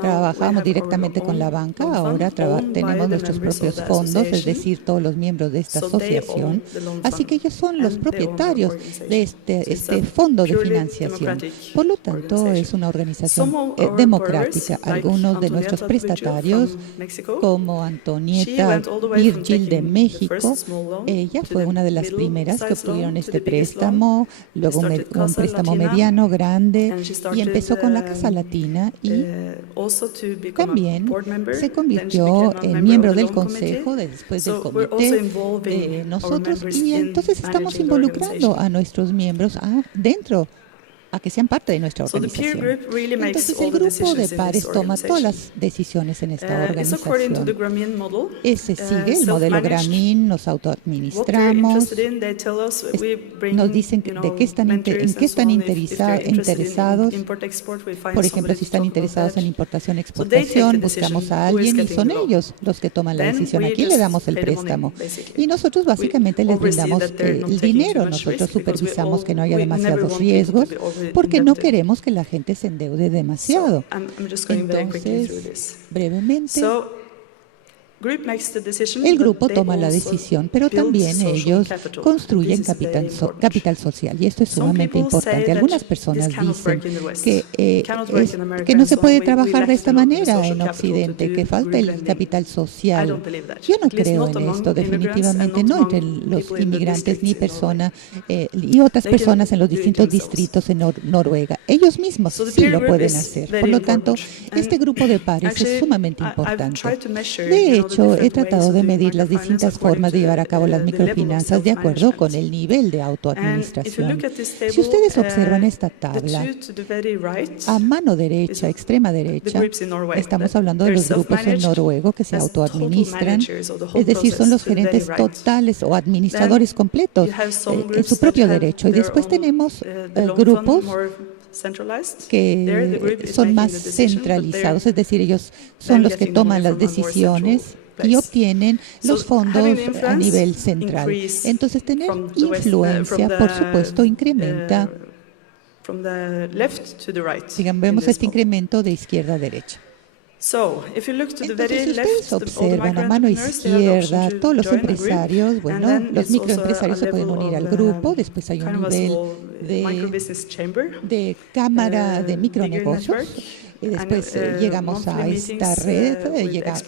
Trabajamos directamente con la banca, ahora tenemos nuestros propios fondos, es decir, todos los miembros de esta asociación. Así que ellos son los propietarios de este fondo de financiación. Por lo tanto, es una organización democrática. Algunos de nuestros prestatarios, como Antonieta Virgil de México, ella fue una de las primeras que obtuvieron este préstamo, luego un préstamo mediano, grande, y empezó con la Casa Latina y también se convirtió en miembro del consejo después del comité de nosotros, y entonces estamos involucrando a nuestros miembros a que sean parte de nuestra organización. Entonces, el grupo de pares toma todas las decisiones en esta organización. Ese sigue el modelo Grameen, nos autoadministramos, nos dicen en qué están interesados. Por ejemplo, si están interesados en importación, exportación, buscamos a alguien y son ellos los que toman la decisión. Aquí le damos el préstamo y nosotros básicamente les brindamos el dinero. Nosotros supervisamos que no haya demasiados riesgos, porque no queremos que la gente se endeude demasiado. Entonces, brevemente, el grupo toma la decisión, pero también ellos construyen capital social, y esto es sumamente importante. Algunas personas dicen que no se puede trabajar de esta manera en Occidente, que falta el capital social. Yo no creo en esto, definitivamente no entre los inmigrantes ni y otras personas en los distintos distritos en Noruega. Ellos mismos sí lo pueden hacer. Por lo tanto, este grupo de pares es sumamente importante. De hecho, he tratado de medir las distintas formas de llevar a cabo las microfinanzas de acuerdo con el nivel de autoadministración. Si ustedes observan esta tabla, a mano derecha, extrema derecha, estamos hablando de los grupos en noruego que se autoadministran, es decir, son los gerentes totales o administradores completos en su propio derecho. Y después tenemos grupos que son más centralizados, es decir, ellos son los que toman las decisiones y obtienen los fondos a nivel central. Entonces, tener influencia, por supuesto, incrementa, digamos, vemos este incremento de izquierda a derecha. Entonces, si ustedes observan a mano izquierda, todos los empresarios, bueno, los microempresarios se pueden unir al grupo, después hay un nivel de cámara de micronegocios, y después llegamos a esta red,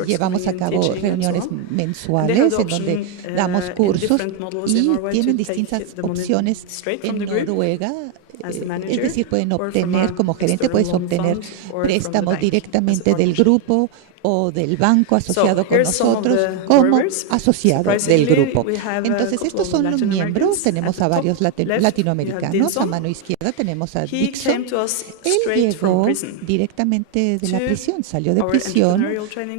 llevamos a cabo reuniones mensuales en donde damos cursos y tienen distintas opciones en Noruega. Es decir, pueden obtener, como gerente, puedes obtener préstamos directamente del grupo o del banco asociado con nosotros como asociado del grupo. Entonces, estos son los miembros. Tenemos a varios latinoamericanos. A mano izquierda tenemos a Dixon. Él llegó directamente de la prisión, salió de prisión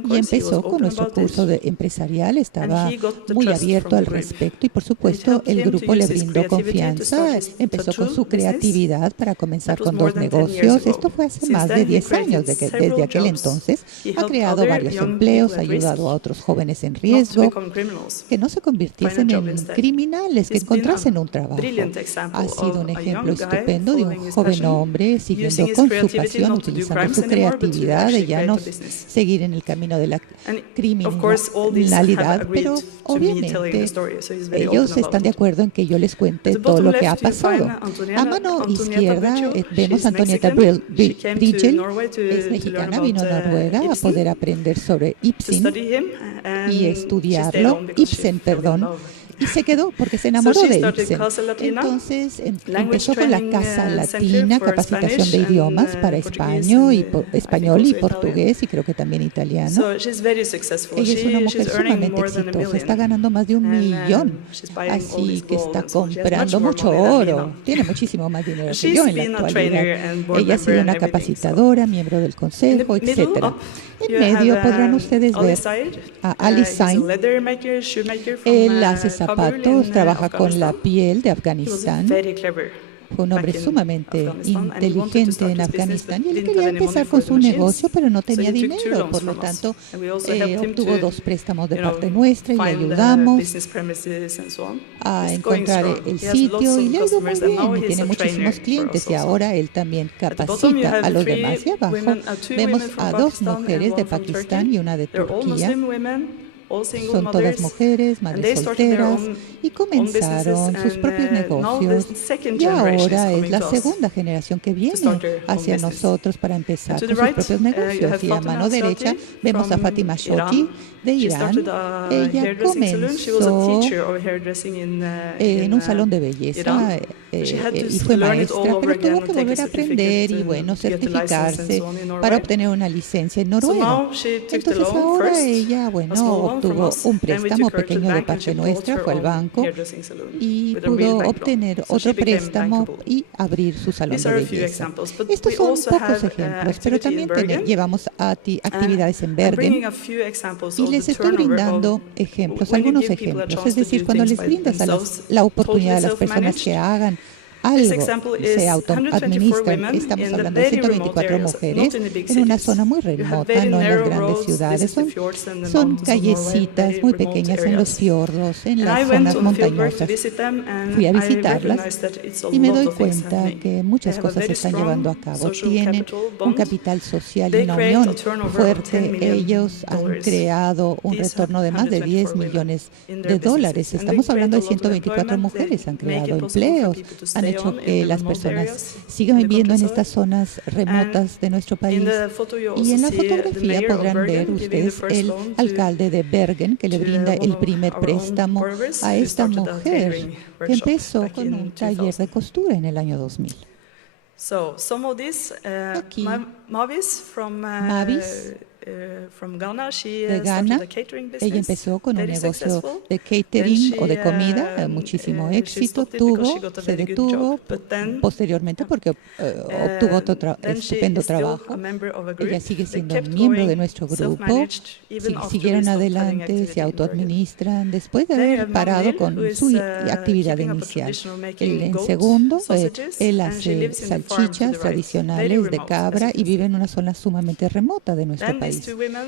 y empezó con nuestro curso empresarial. Estaba muy abierto al respecto y, por supuesto, el grupo le brindó confianza. Empezó con su creatividad para comenzar con 2 negocios. Esto fue hace más de 10 años. Desde aquel entonces ha creado varios empleos, ha ayudado a otros jóvenes en riesgo que no se convirtiesen en criminales, que encontrasen un trabajo. Ha sido un ejemplo estupendo de un joven hombre siguiendo con su pasión, utilizando su creatividad, de ya no seguir en el camino de la criminalidad, pero obviamente ellos están de acuerdo en que yo les cuente todo lo que ha pasado. A mano izquierda vemos a Antonieta Virgil, es mexicana, vino a Noruega a poder aprender sobre Ibsen y estudiarlo, y se quedó porque se enamoró de Ibsen. Entonces empezó con la Casa Latina, capacitación de idiomas para español y portugués y creo que también italiano. Ella es una mujer sumamente exitosa, está ganando más de $1 millón, así que está comprando mucho oro, tiene muchísimo más dinero que yo en la actualidad. Ella ha sido una capacitadora, miembro del consejo, etcétera. En medio podrán ustedes ver a Alice Sain. Él hace zapatos, trabaja con la piel de Afganistán. Fue un hombre sumamente inteligente en Afganistán y él quería empezar con su negocio, pero no tenía dinero. Por lo tanto, obtuvo 2 préstamos de parte nuestra y le ayudamos a encontrar el sitio y le ha ido muy bien y tiene muchísimos clientes y ahora él también capacita a los demás. Y abajo vemos a 2 mujeres de Pakistán y una de Turquía. Son todas mujeres, madres solteras, y comenzaron sus propios negocios. Y ahora es la segunda generación que viene hacia nosotros para empezar con sus propios negocios. Y a mano derecha vemos a Fatima Shoti de Irán. Ella comenzó en un salón de belleza y fue maestra, pero tuvo que volver a aprender y, bueno, certificarse para obtener una licencia en Noruega. Entonces ahora ella, bueno, obtuvo un préstamo pequeño de parte nuestra, fue al banco y pudo obtener otro préstamo y abrir su salón de belleza. Estos son pocos ejemplos, pero también llevamos actividades en Bergen y les estoy brindando ejemplos, algunos ejemplos. Es decir, cuando les brindas la oportunidad a las personas que hagan algo, se autoadministran. Estamos hablando de 124 mujeres en una zona muy remota, no en las grandes ciudades. Son callecitas muy pequeñas en los fiordos, en las zonas montañosas. Fui a visitarlas y me doy cuenta que muchas cosas se están llevando a cabo. Tienen un capital social y una unión fuerte. Ellos han creado un retorno de más de $10 millones. Estamos hablando de 124 mujeres, han creado empleos, han hecho que las personas sigan viviendo en estas zonas remotas de nuestro país. Y en la fotografía podrán ver ustedes el alcalde de Bergen, que le brinda el primer préstamo a esta mujer que empezó con un taller de costura en el año 2000. Aquí, Mavis de Ghana, ella empezó con un negocio de catering o de comida, muchísimo éxito, se detuvo posteriormente porque obtuvo otro estupendo trabajo. Ella sigue siendo miembro de nuestro grupo, siguieron adelante, se autoadministran después de haber parado con su actividad inicial. En segundo, él hace salchichas tradicionales de cabra y vive en una zona sumamente remota de nuestro país.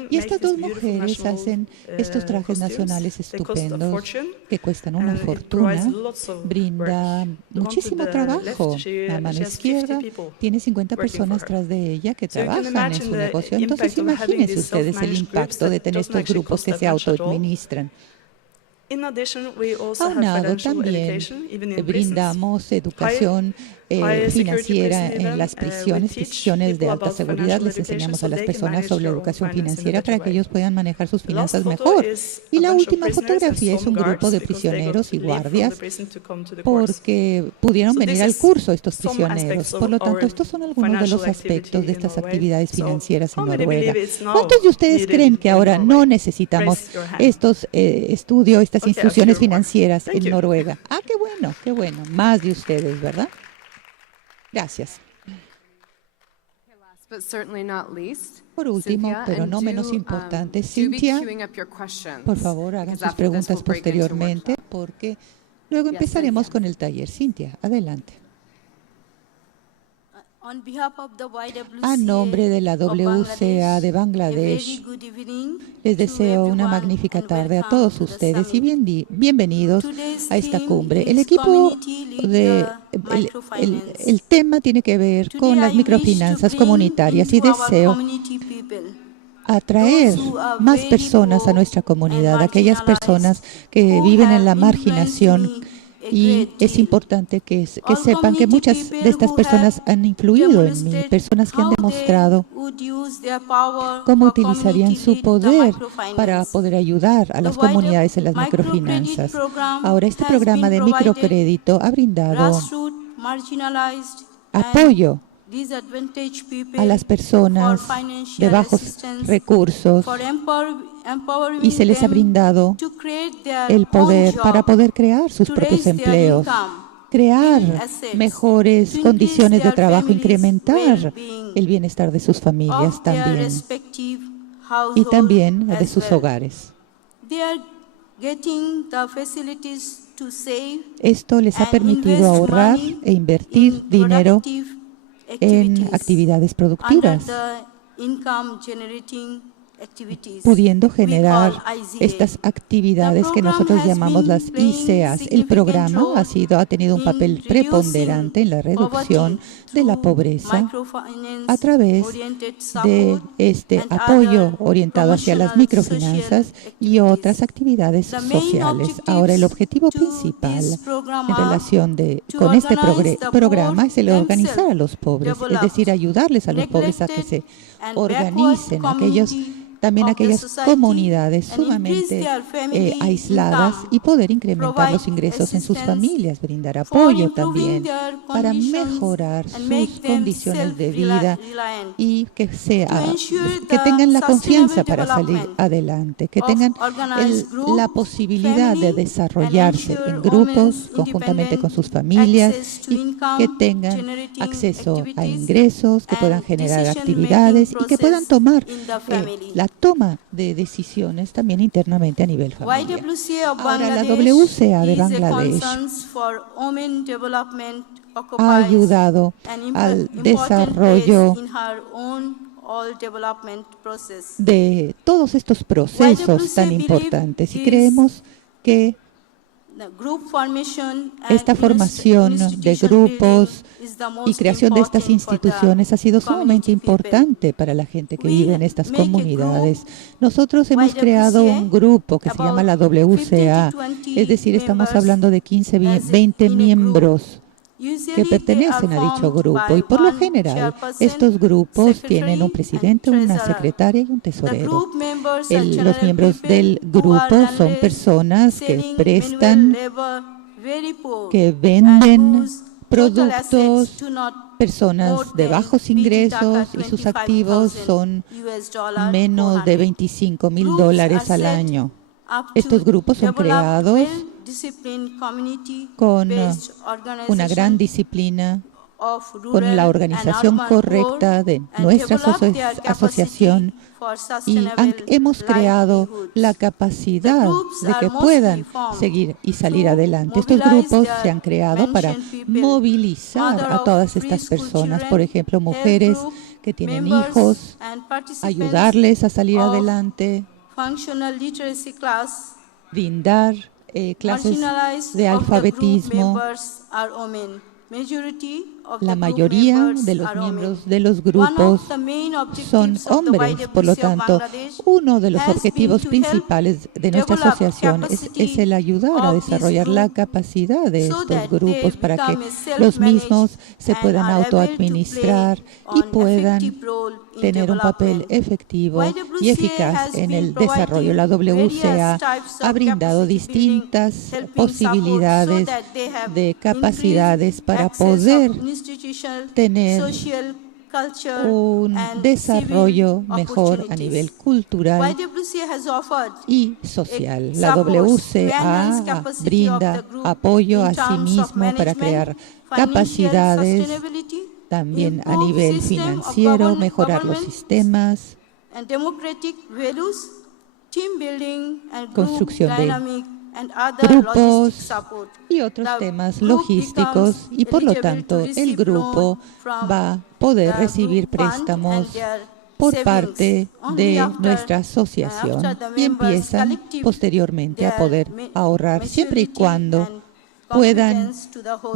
Y estas 2 mujeres hacen estos trajes nacionales estupendos que cuestan una fortuna, brinda muchísimo trabajo. A mano izquierda tiene 50 personas tras de ella que trabajan en su negocio. Entonces imagínense ustedes el impacto de tener estos grupos que se autoadministran. Aunado también brindamos educación financiera en las prisiones de alta seguridad. Les enseñamos a las personas sobre educación financiera para que ellos puedan manejar sus finanzas mejor. Y la última fotografía es un grupo de prisioneros y guardias porque pudieron venir al curso estos prisioneros. Por lo tanto, estos son algunos de los aspectos de estas actividades financieras en Noruega. ¿Cuántos de ustedes creen que ahora no necesitamos estos estudios, estas instituciones financieras en Noruega? Ah, qué bueno. Más de ustedes, ¿verdad? Gracias. Por último, pero no menos importante, Cynthia, por favor, hagan sus preguntas posteriormente porque luego empezaremos con el taller. Cynthia, adelante. A nombre de la WCA de Bangladesh, les deseo una magnífica tarde a todos ustedes y bienvenidos a esta cumbre. El equipo el tema tiene que ver con las microfinanzas comunitarias y deseo atraer más personas a nuestra comunidad, aquellas personas que viven en la marginación. Y es importante que sepan que muchas de estas personas han influido en mí, personas que han demostrado cómo utilizarían su poder para poder ayudar a las comunidades en las microfinanzas. Ahora, este programa de microcrédito ha brindado apoyo a las personas de bajos recursos y se les ha brindado el poder para poder crear sus propios empleos, crear mejores condiciones de trabajo, incrementar el bienestar de sus familias también. y también de sus hogares. Esto les ha permitido ahorrar e invertir dinero en actividades productivas, pudiendo generar estas actividades que nosotros llamamos las ICEAs. El programa ha tenido un papel preponderante en la reducción de la pobreza a través de este apoyo orientado hacia las microfinanzas y otras actividades sociales. Ahora, el objetivo principal en relación con este programa es el organizar a los pobres, es decir, ayudarles a los pobres a que se organicen, también aquellas comunidades sumamente aisladas, y poder incrementar los ingresos en sus familias, brindar apoyo también para mejorar sus condiciones de vida y que tengan la confianza para salir adelante, que tengan la posibilidad de desarrollarse en grupos conjuntamente con sus familias y que tengan acceso a ingresos, que puedan generar actividades y que puedan tomar la toma de decisiones también internamente a nivel familiar. Ahora, la WCA de Bangladesh ha ayudado al desarrollo de todos estos procesos tan importantes, y creemos que esta formación de grupos y creación de estas instituciones ha sido sumamente importante para la gente que vive en estas comunidades. Nosotros hemos creado un grupo que se llama la WCA, es decir, estamos hablando de 15, 20 miembros que pertenecen a dicho grupo, y por lo general estos grupos tienen un presidente, una secretaria y un tesorero. Los miembros del grupo son personas que prestan, que venden productos, personas de bajos ingresos, y sus activos son menos de $25,000 al año. Estos grupos son creados con una gran disciplina, con la organización correcta de nuestra asociación, y hemos creado la capacidad de que puedan seguir y salir adelante. Estos grupos se han creado para movilizar a todas estas personas, por ejemplo, mujeres que tienen hijos, ayudarles a salir adelante, brindar clases de alfabetismo. La mayoría de los miembros de los grupos son hombres, por lo tanto, uno de los objetivos principales de nuestra asociación es el ayudar a desarrollar la capacidad de estos grupos para que los mismos se puedan autoadministrar y puedan tener un papel efectivo y eficaz en el desarrollo. La WCA ha brindado distintas posibilidades de capacidades para poder tener un desarrollo mejor a nivel cultural y social. La WCA brinda apoyo a sí mismo para crear capacidades, también a nivel financiero, mejorar los sistemas, construcción de grupos y otros temas logísticos, y por lo tanto el grupo va a poder recibir préstamos por parte de nuestra asociación y empiezan posteriormente a poder ahorrar, siempre y cuando puedan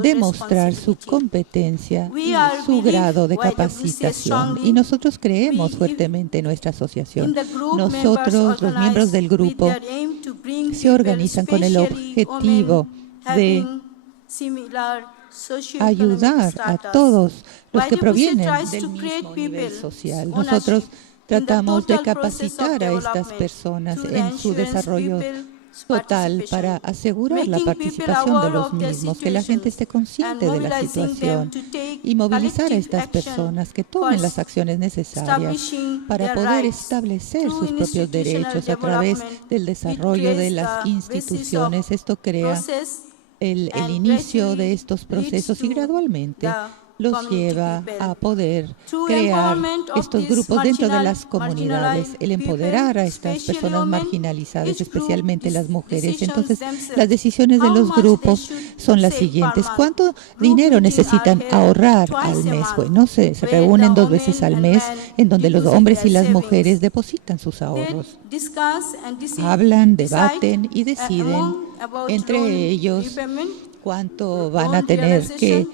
demostrar su competencia y su grado de capacitación. Y nosotros creemos fuertemente en nuestra asociación. Nosotros, los miembros del grupo, se organizan con el objetivo de ayudar a todos los que provienen del mismo nivel social. Nosotros tratamos de capacitar a estas personas en su desarrollo total para asegurar la participación de los mismos, que la gente esté consciente de la situación y movilizar a estas personas que tomen las acciones necesarias para poder establecer sus propios derechos a través del desarrollo de las instituciones. Esto crea el inicio de estos procesos y gradualmente los lleva a poder crear estos grupos dentro de las comunidades, el empoderar a estas personas marginalizadas, especialmente las mujeres. Entonces, las decisiones de los grupos son las siguientes. ¿Cuánto dinero necesitan ahorrar al mes? Bueno, se reúnen 2 veces al mes en donde los hombres y las mujeres depositan sus ahorros. Hablan, debaten y deciden entre ellos cuánto van a tener que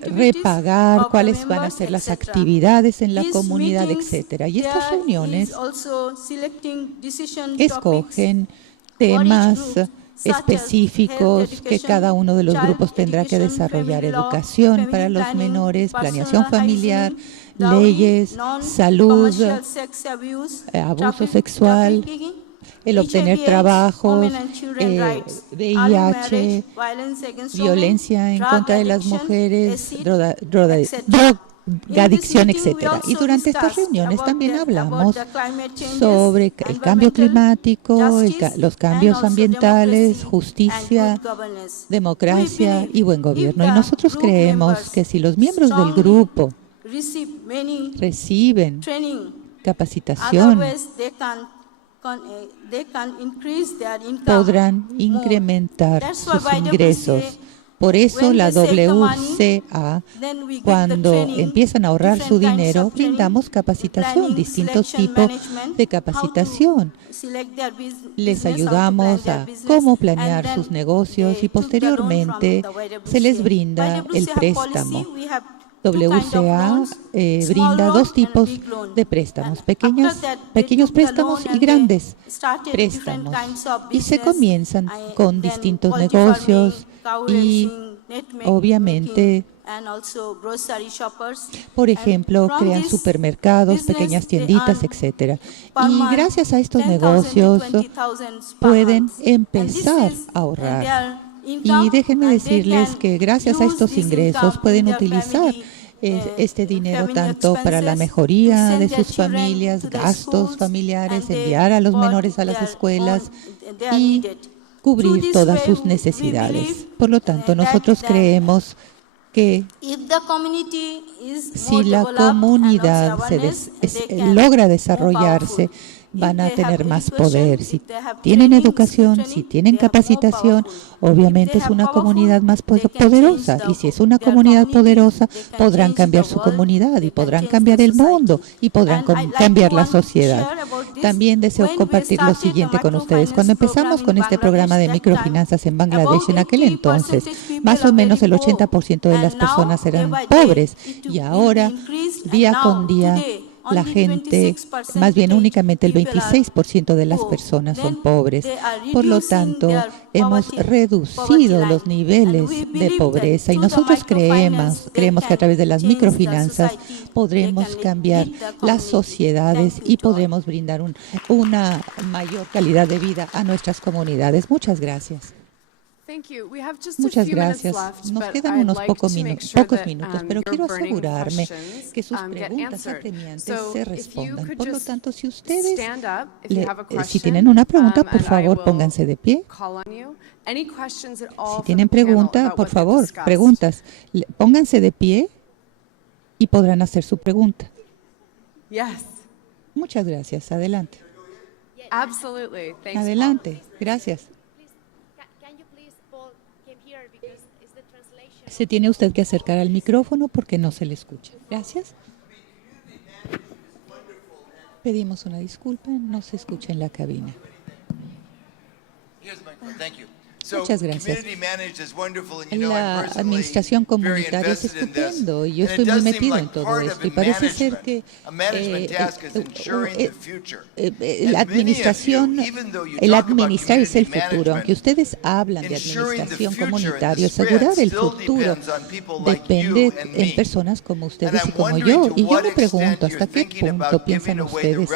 repagar, cuáles van a ser las actividades en la comunidad, etcétera. Y estas reuniones escogen temas específicos que cada uno de los grupos tendrá que desarrollar: educación para los menores, planeación familiar, leyes, salud, abuso sexual, el obtener trabajos, VIH, violencia en contra de las mujeres, drogadicción, etcétera. Y durante estas reuniones también hablamos sobre el cambio climático, los cambios ambientales, justicia, democracia y buen gobierno. Y nosotros creemos que si los miembros del grupo reciben capacitación, podrán incrementar sus ingresos. Por eso la WCA, cuando empiezan a ahorrar su dinero, brindamos capacitación, distintos tipos de capacitación. Les ayudamos a cómo planear sus negocios y posteriormente se les brinda el préstamo. WCA brinda 2 tipos de préstamos: pequeños préstamos y grandes préstamos. Y se comienzan con distintos negocios y obviamente, por ejemplo, crean supermercados, pequeñas tienditas, etcétera. Y gracias a estos negocios pueden empezar a ahorrar. Y déjenme decirles que gracias a estos ingresos pueden utilizar este dinero tanto para la mejoría de sus familias, gastos familiares, enviar a los menores a las escuelas y cubrir todas sus necesidades. Por lo tanto, nosotros creemos que si la comunidad logra desarrollarse, van a tener más poder. Si tienen educación, si tienen capacitación, obviamente es una comunidad más poderosa. Y si es una comunidad poderosa, podrán cambiar su comunidad y podrán cambiar el mundo y podrán cambiar la sociedad. También deseo compartir lo siguiente con ustedes. Cuando empezamos con este programa de microfinanzas en Bangladesh, en aquel entonces, más o menos el 80% de las personas eran pobres. Y ahora, día con día, la gente, más bien únicamente el 26% de las personas son pobres. Por lo tanto, hemos reducido los niveles de pobreza y nosotros creemos que a través de las microfinanzas podremos cambiar las sociedades y podremos brindar una mayor calidad de vida a nuestras comunidades. Muchas gracias. Muchas gracias. Nos quedan unos pocos minutos, pero quiero asegurarme que sus preguntas apremiantes se respondan. Por lo tanto, si ustedes si tienen una pregunta, por favor, pónganse de pie. Si tienen pregunta, por favor, pónganse de pie y podrán hacer su pregunta. Muchas gracias. Adelante. Adelante. Gracias. Se tiene usted que acercar al micrófono porque no se le escucha. Gracias. Pedimos una disculpa, no se escucha en la cabina. Muchas gracias. La administración comunitaria es estupendo y yo estoy muy metido en todo esto. Y parece ser que la administración, el administrar es el futuro. Aunque ustedes hablan de administración comunitaria, asegurar el futuro depende en personas como ustedes y como yo. Y yo me pregunto, ¿hasta qué punto piensan ustedes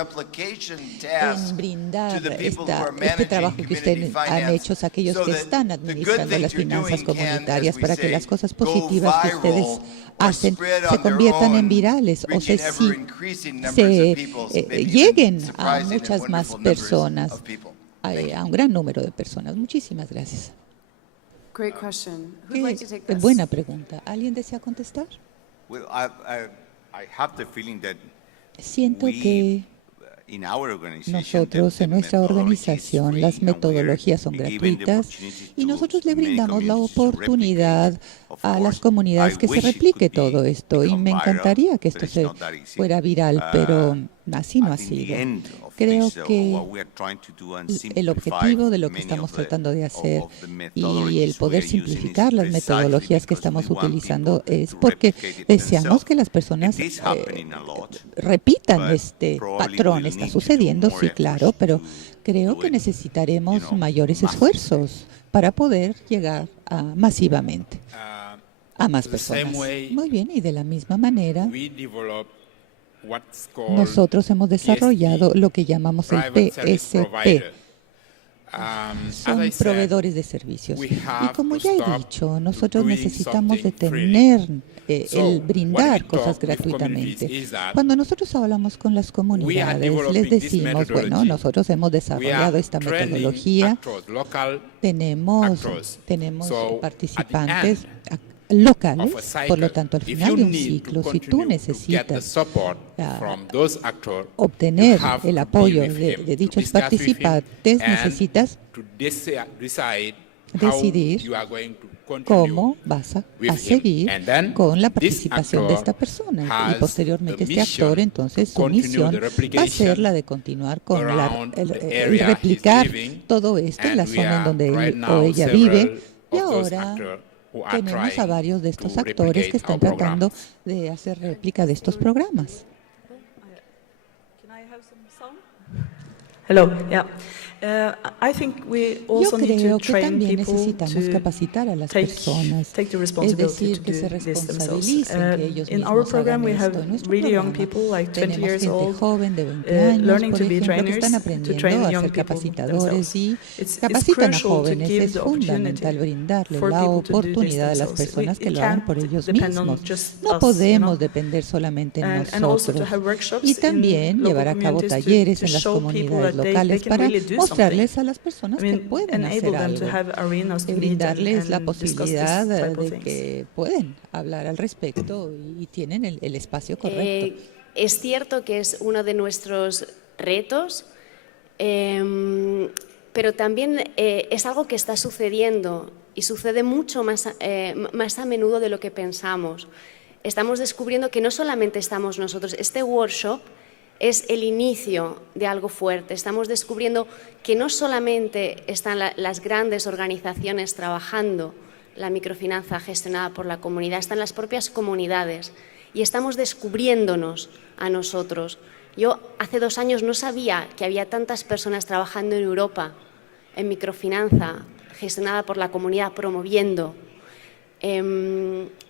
en brindar este trabajo que ustedes han hecho a aquellos que están administrando las finanzas comunitarias para que las cosas positivas que ustedes hacen se conviertan en virales o lleguen a muchas más personas, a un gran número de personas? Muchísimas gracias. Great question. Who'd like to take this? Buena pregunta. ¿Alguien desea contestar? Well, I have the feeling that Siento we, que in our organization, nosotros en nuestra organización las metodologías son gratuitas y nosotros le brindamos la oportunidad a las comunidades que se replique todo esto y me encantaría que esto se fuera viral, pero así no ha sido. Creo que el objetivo de lo que estamos tratando de hacer y el poder simplificar las metodologías que estamos utilizando es porque deseamos que las personas repitan este patrón. Está sucediendo, sí, claro, pero creo que necesitaremos mayores esfuerzos para poder llegar masivamente a más personas. Muy bien, y de la misma manera, nosotros hemos desarrollado lo que llamamos el PSP. Son proveedores de servicios. Y como ya he dicho, nosotros necesitamos detener el brindar cosas gratuitamente. Cuando nosotros hablamos con las comunidades, les decimos, bueno, nosotros hemos desarrollado esta metodología, tenemos participantes locales, por lo tanto, al final de un ciclo, si tú necesitas obtener el apoyo de dichos participantes, necesitas decidir cómo vas a seguir con la participación de esta persona. Y posteriormente este actor, entonces, su misión va a ser la de continuar con el replicar todo esto en la zona en donde él o ella vive. Y ahora tenemos a varios de estos actores que están tratando de hacer réplica de estos programas. Hello, yeah. I think we Yo also need creo to que train también people necesitamos to capacitar a las take personas, the es responsibility decir, to que se do this themselves. responsabilicen, que ellos In our mismos program, hagan we have esto. En nuestro really young programa people, like 20 tenemos years gente old, joven de 20 años, learning por to be ejemplo, que trainers, están to aprendiendo train a young ser people capacitadores themselves. y It's capacitan a crucial to jóvenes. give Es the fundamental opportunity brindarle for la people to do this oportunidad a las themselves. personas que It lo hagan can't por ellos depend on mismos. just No us, you podemos know. depender solamente en And also to nosotros. have workshops Y in también local llevar a cabo communities talleres to en las show people comunidades that they locales can para really do mostrarles something. a las personas I mean, que pueden enable hacer them to algo. have arenas to meet Brindarles la and discuss this posibilidad type of de things. que pueden hablar al respecto y tienen el espacio correcto. Es cierto que es uno de nuestros retos, pero también es algo que está sucediendo y sucede mucho más a menudo de lo que pensamos. Estamos descubriendo que no solamente estamos nosotros, este workshop es el inicio de algo fuerte. Estamos descubriendo que no solamente están las grandes organizaciones trabajando la microfinanza gestionada por la comunidad, están las propias comunidades y estamos descubriéndonos a nosotros. Yo hace 2 años no sabía que había tantas personas trabajando en Europa en microfinanza gestionada por la comunidad, promoviendo.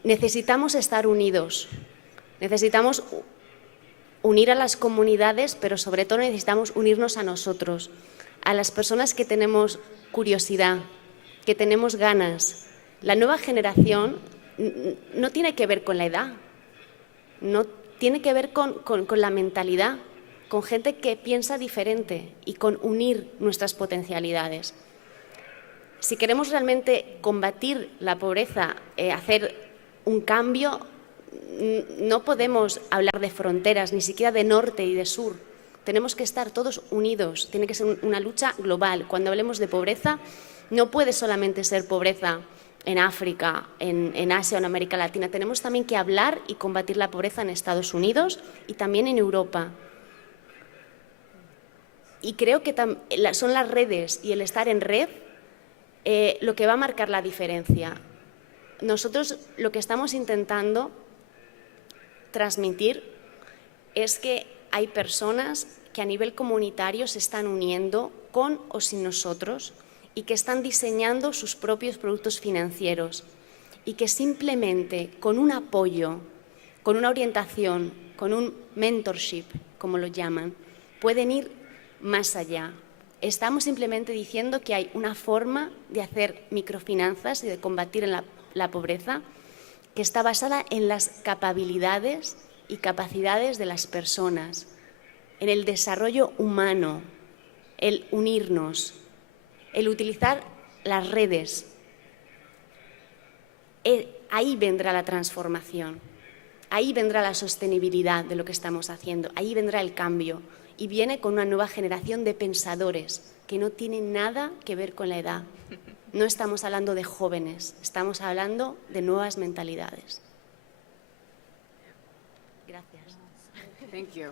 Necesitamos estar unidos, necesitamos unir a las comunidades, pero sobre todo necesitamos unirnos a nosotros, a las personas que tenemos curiosidad, que tenemos ganas. La nueva generación no tiene que ver con la edad, no tiene que ver con la mentalidad, con gente que piensa diferente y con unir nuestras potencialidades. Si queremos realmente combatir la pobreza, hacer un cambio, no podemos hablar de fronteras, ni siquiera de norte y de sur. Tenemos que estar todos unidos, tiene que ser una lucha global. Cuando hablemos de pobreza, no puede solamente ser pobreza en África, en Asia o en América Latina. Tenemos también que hablar y combatir la pobreza en Estados Unidos y también en Europa. Y creo que son las redes y el estar en red lo que va a marcar la diferencia. Nosotros lo que estamos intentando transmitir es que hay personas que a nivel comunitario se están uniendo con o sin nosotros y que están diseñando sus propios productos financieros y que simplemente con un apoyo, con una orientación, con un mentorship, como lo llaman, pueden ir más allá. Estamos simplemente diciendo que hay una forma de hacer microfinanzas y de combatir la pobreza que está basada en las capacidades y capacidades de las personas, en el desarrollo humano, el unirnos, el utilizar las redes ahí vendrá la transformación, ahí vendrá la sostenibilidad de lo que estamos haciendo, ahí vendrá el cambio y viene con una nueva generación de pensadores que no tiene nada que ver con la edad. No estamos hablando de jóvenes, estamos hablando de nuevas mentalidades. Gracias. Thank you.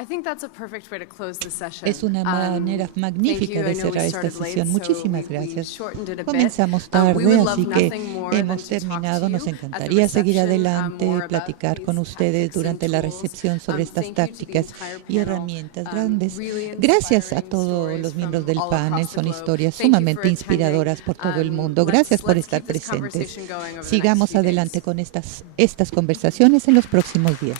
I think that's a perfect way to close the session. Es una manera Thank you. magnífica de I know we cerrar esta started late, sesión. so Muchísimas we gracias. shortened it a bit. Comenzamos We tarde, would love así que nothing more than hemos to talk terminado. to Nos you at the encantaría seguir reception, adelante, more about platicar con these ustedes fixing durante la tools. recepción sobre estas Thank you to the tácticas entire y panel. herramientas grandes. Really Gracias a inspiring todos stories los miembros from del all panel. across the Son globe. historias Thank you for sumamente attending. inspiradoras por todo el mundo. Gracias por estar Let's keep this presentes. conversation going over the next Sigamos few days. adelante con estas conversaciones en los próximos días.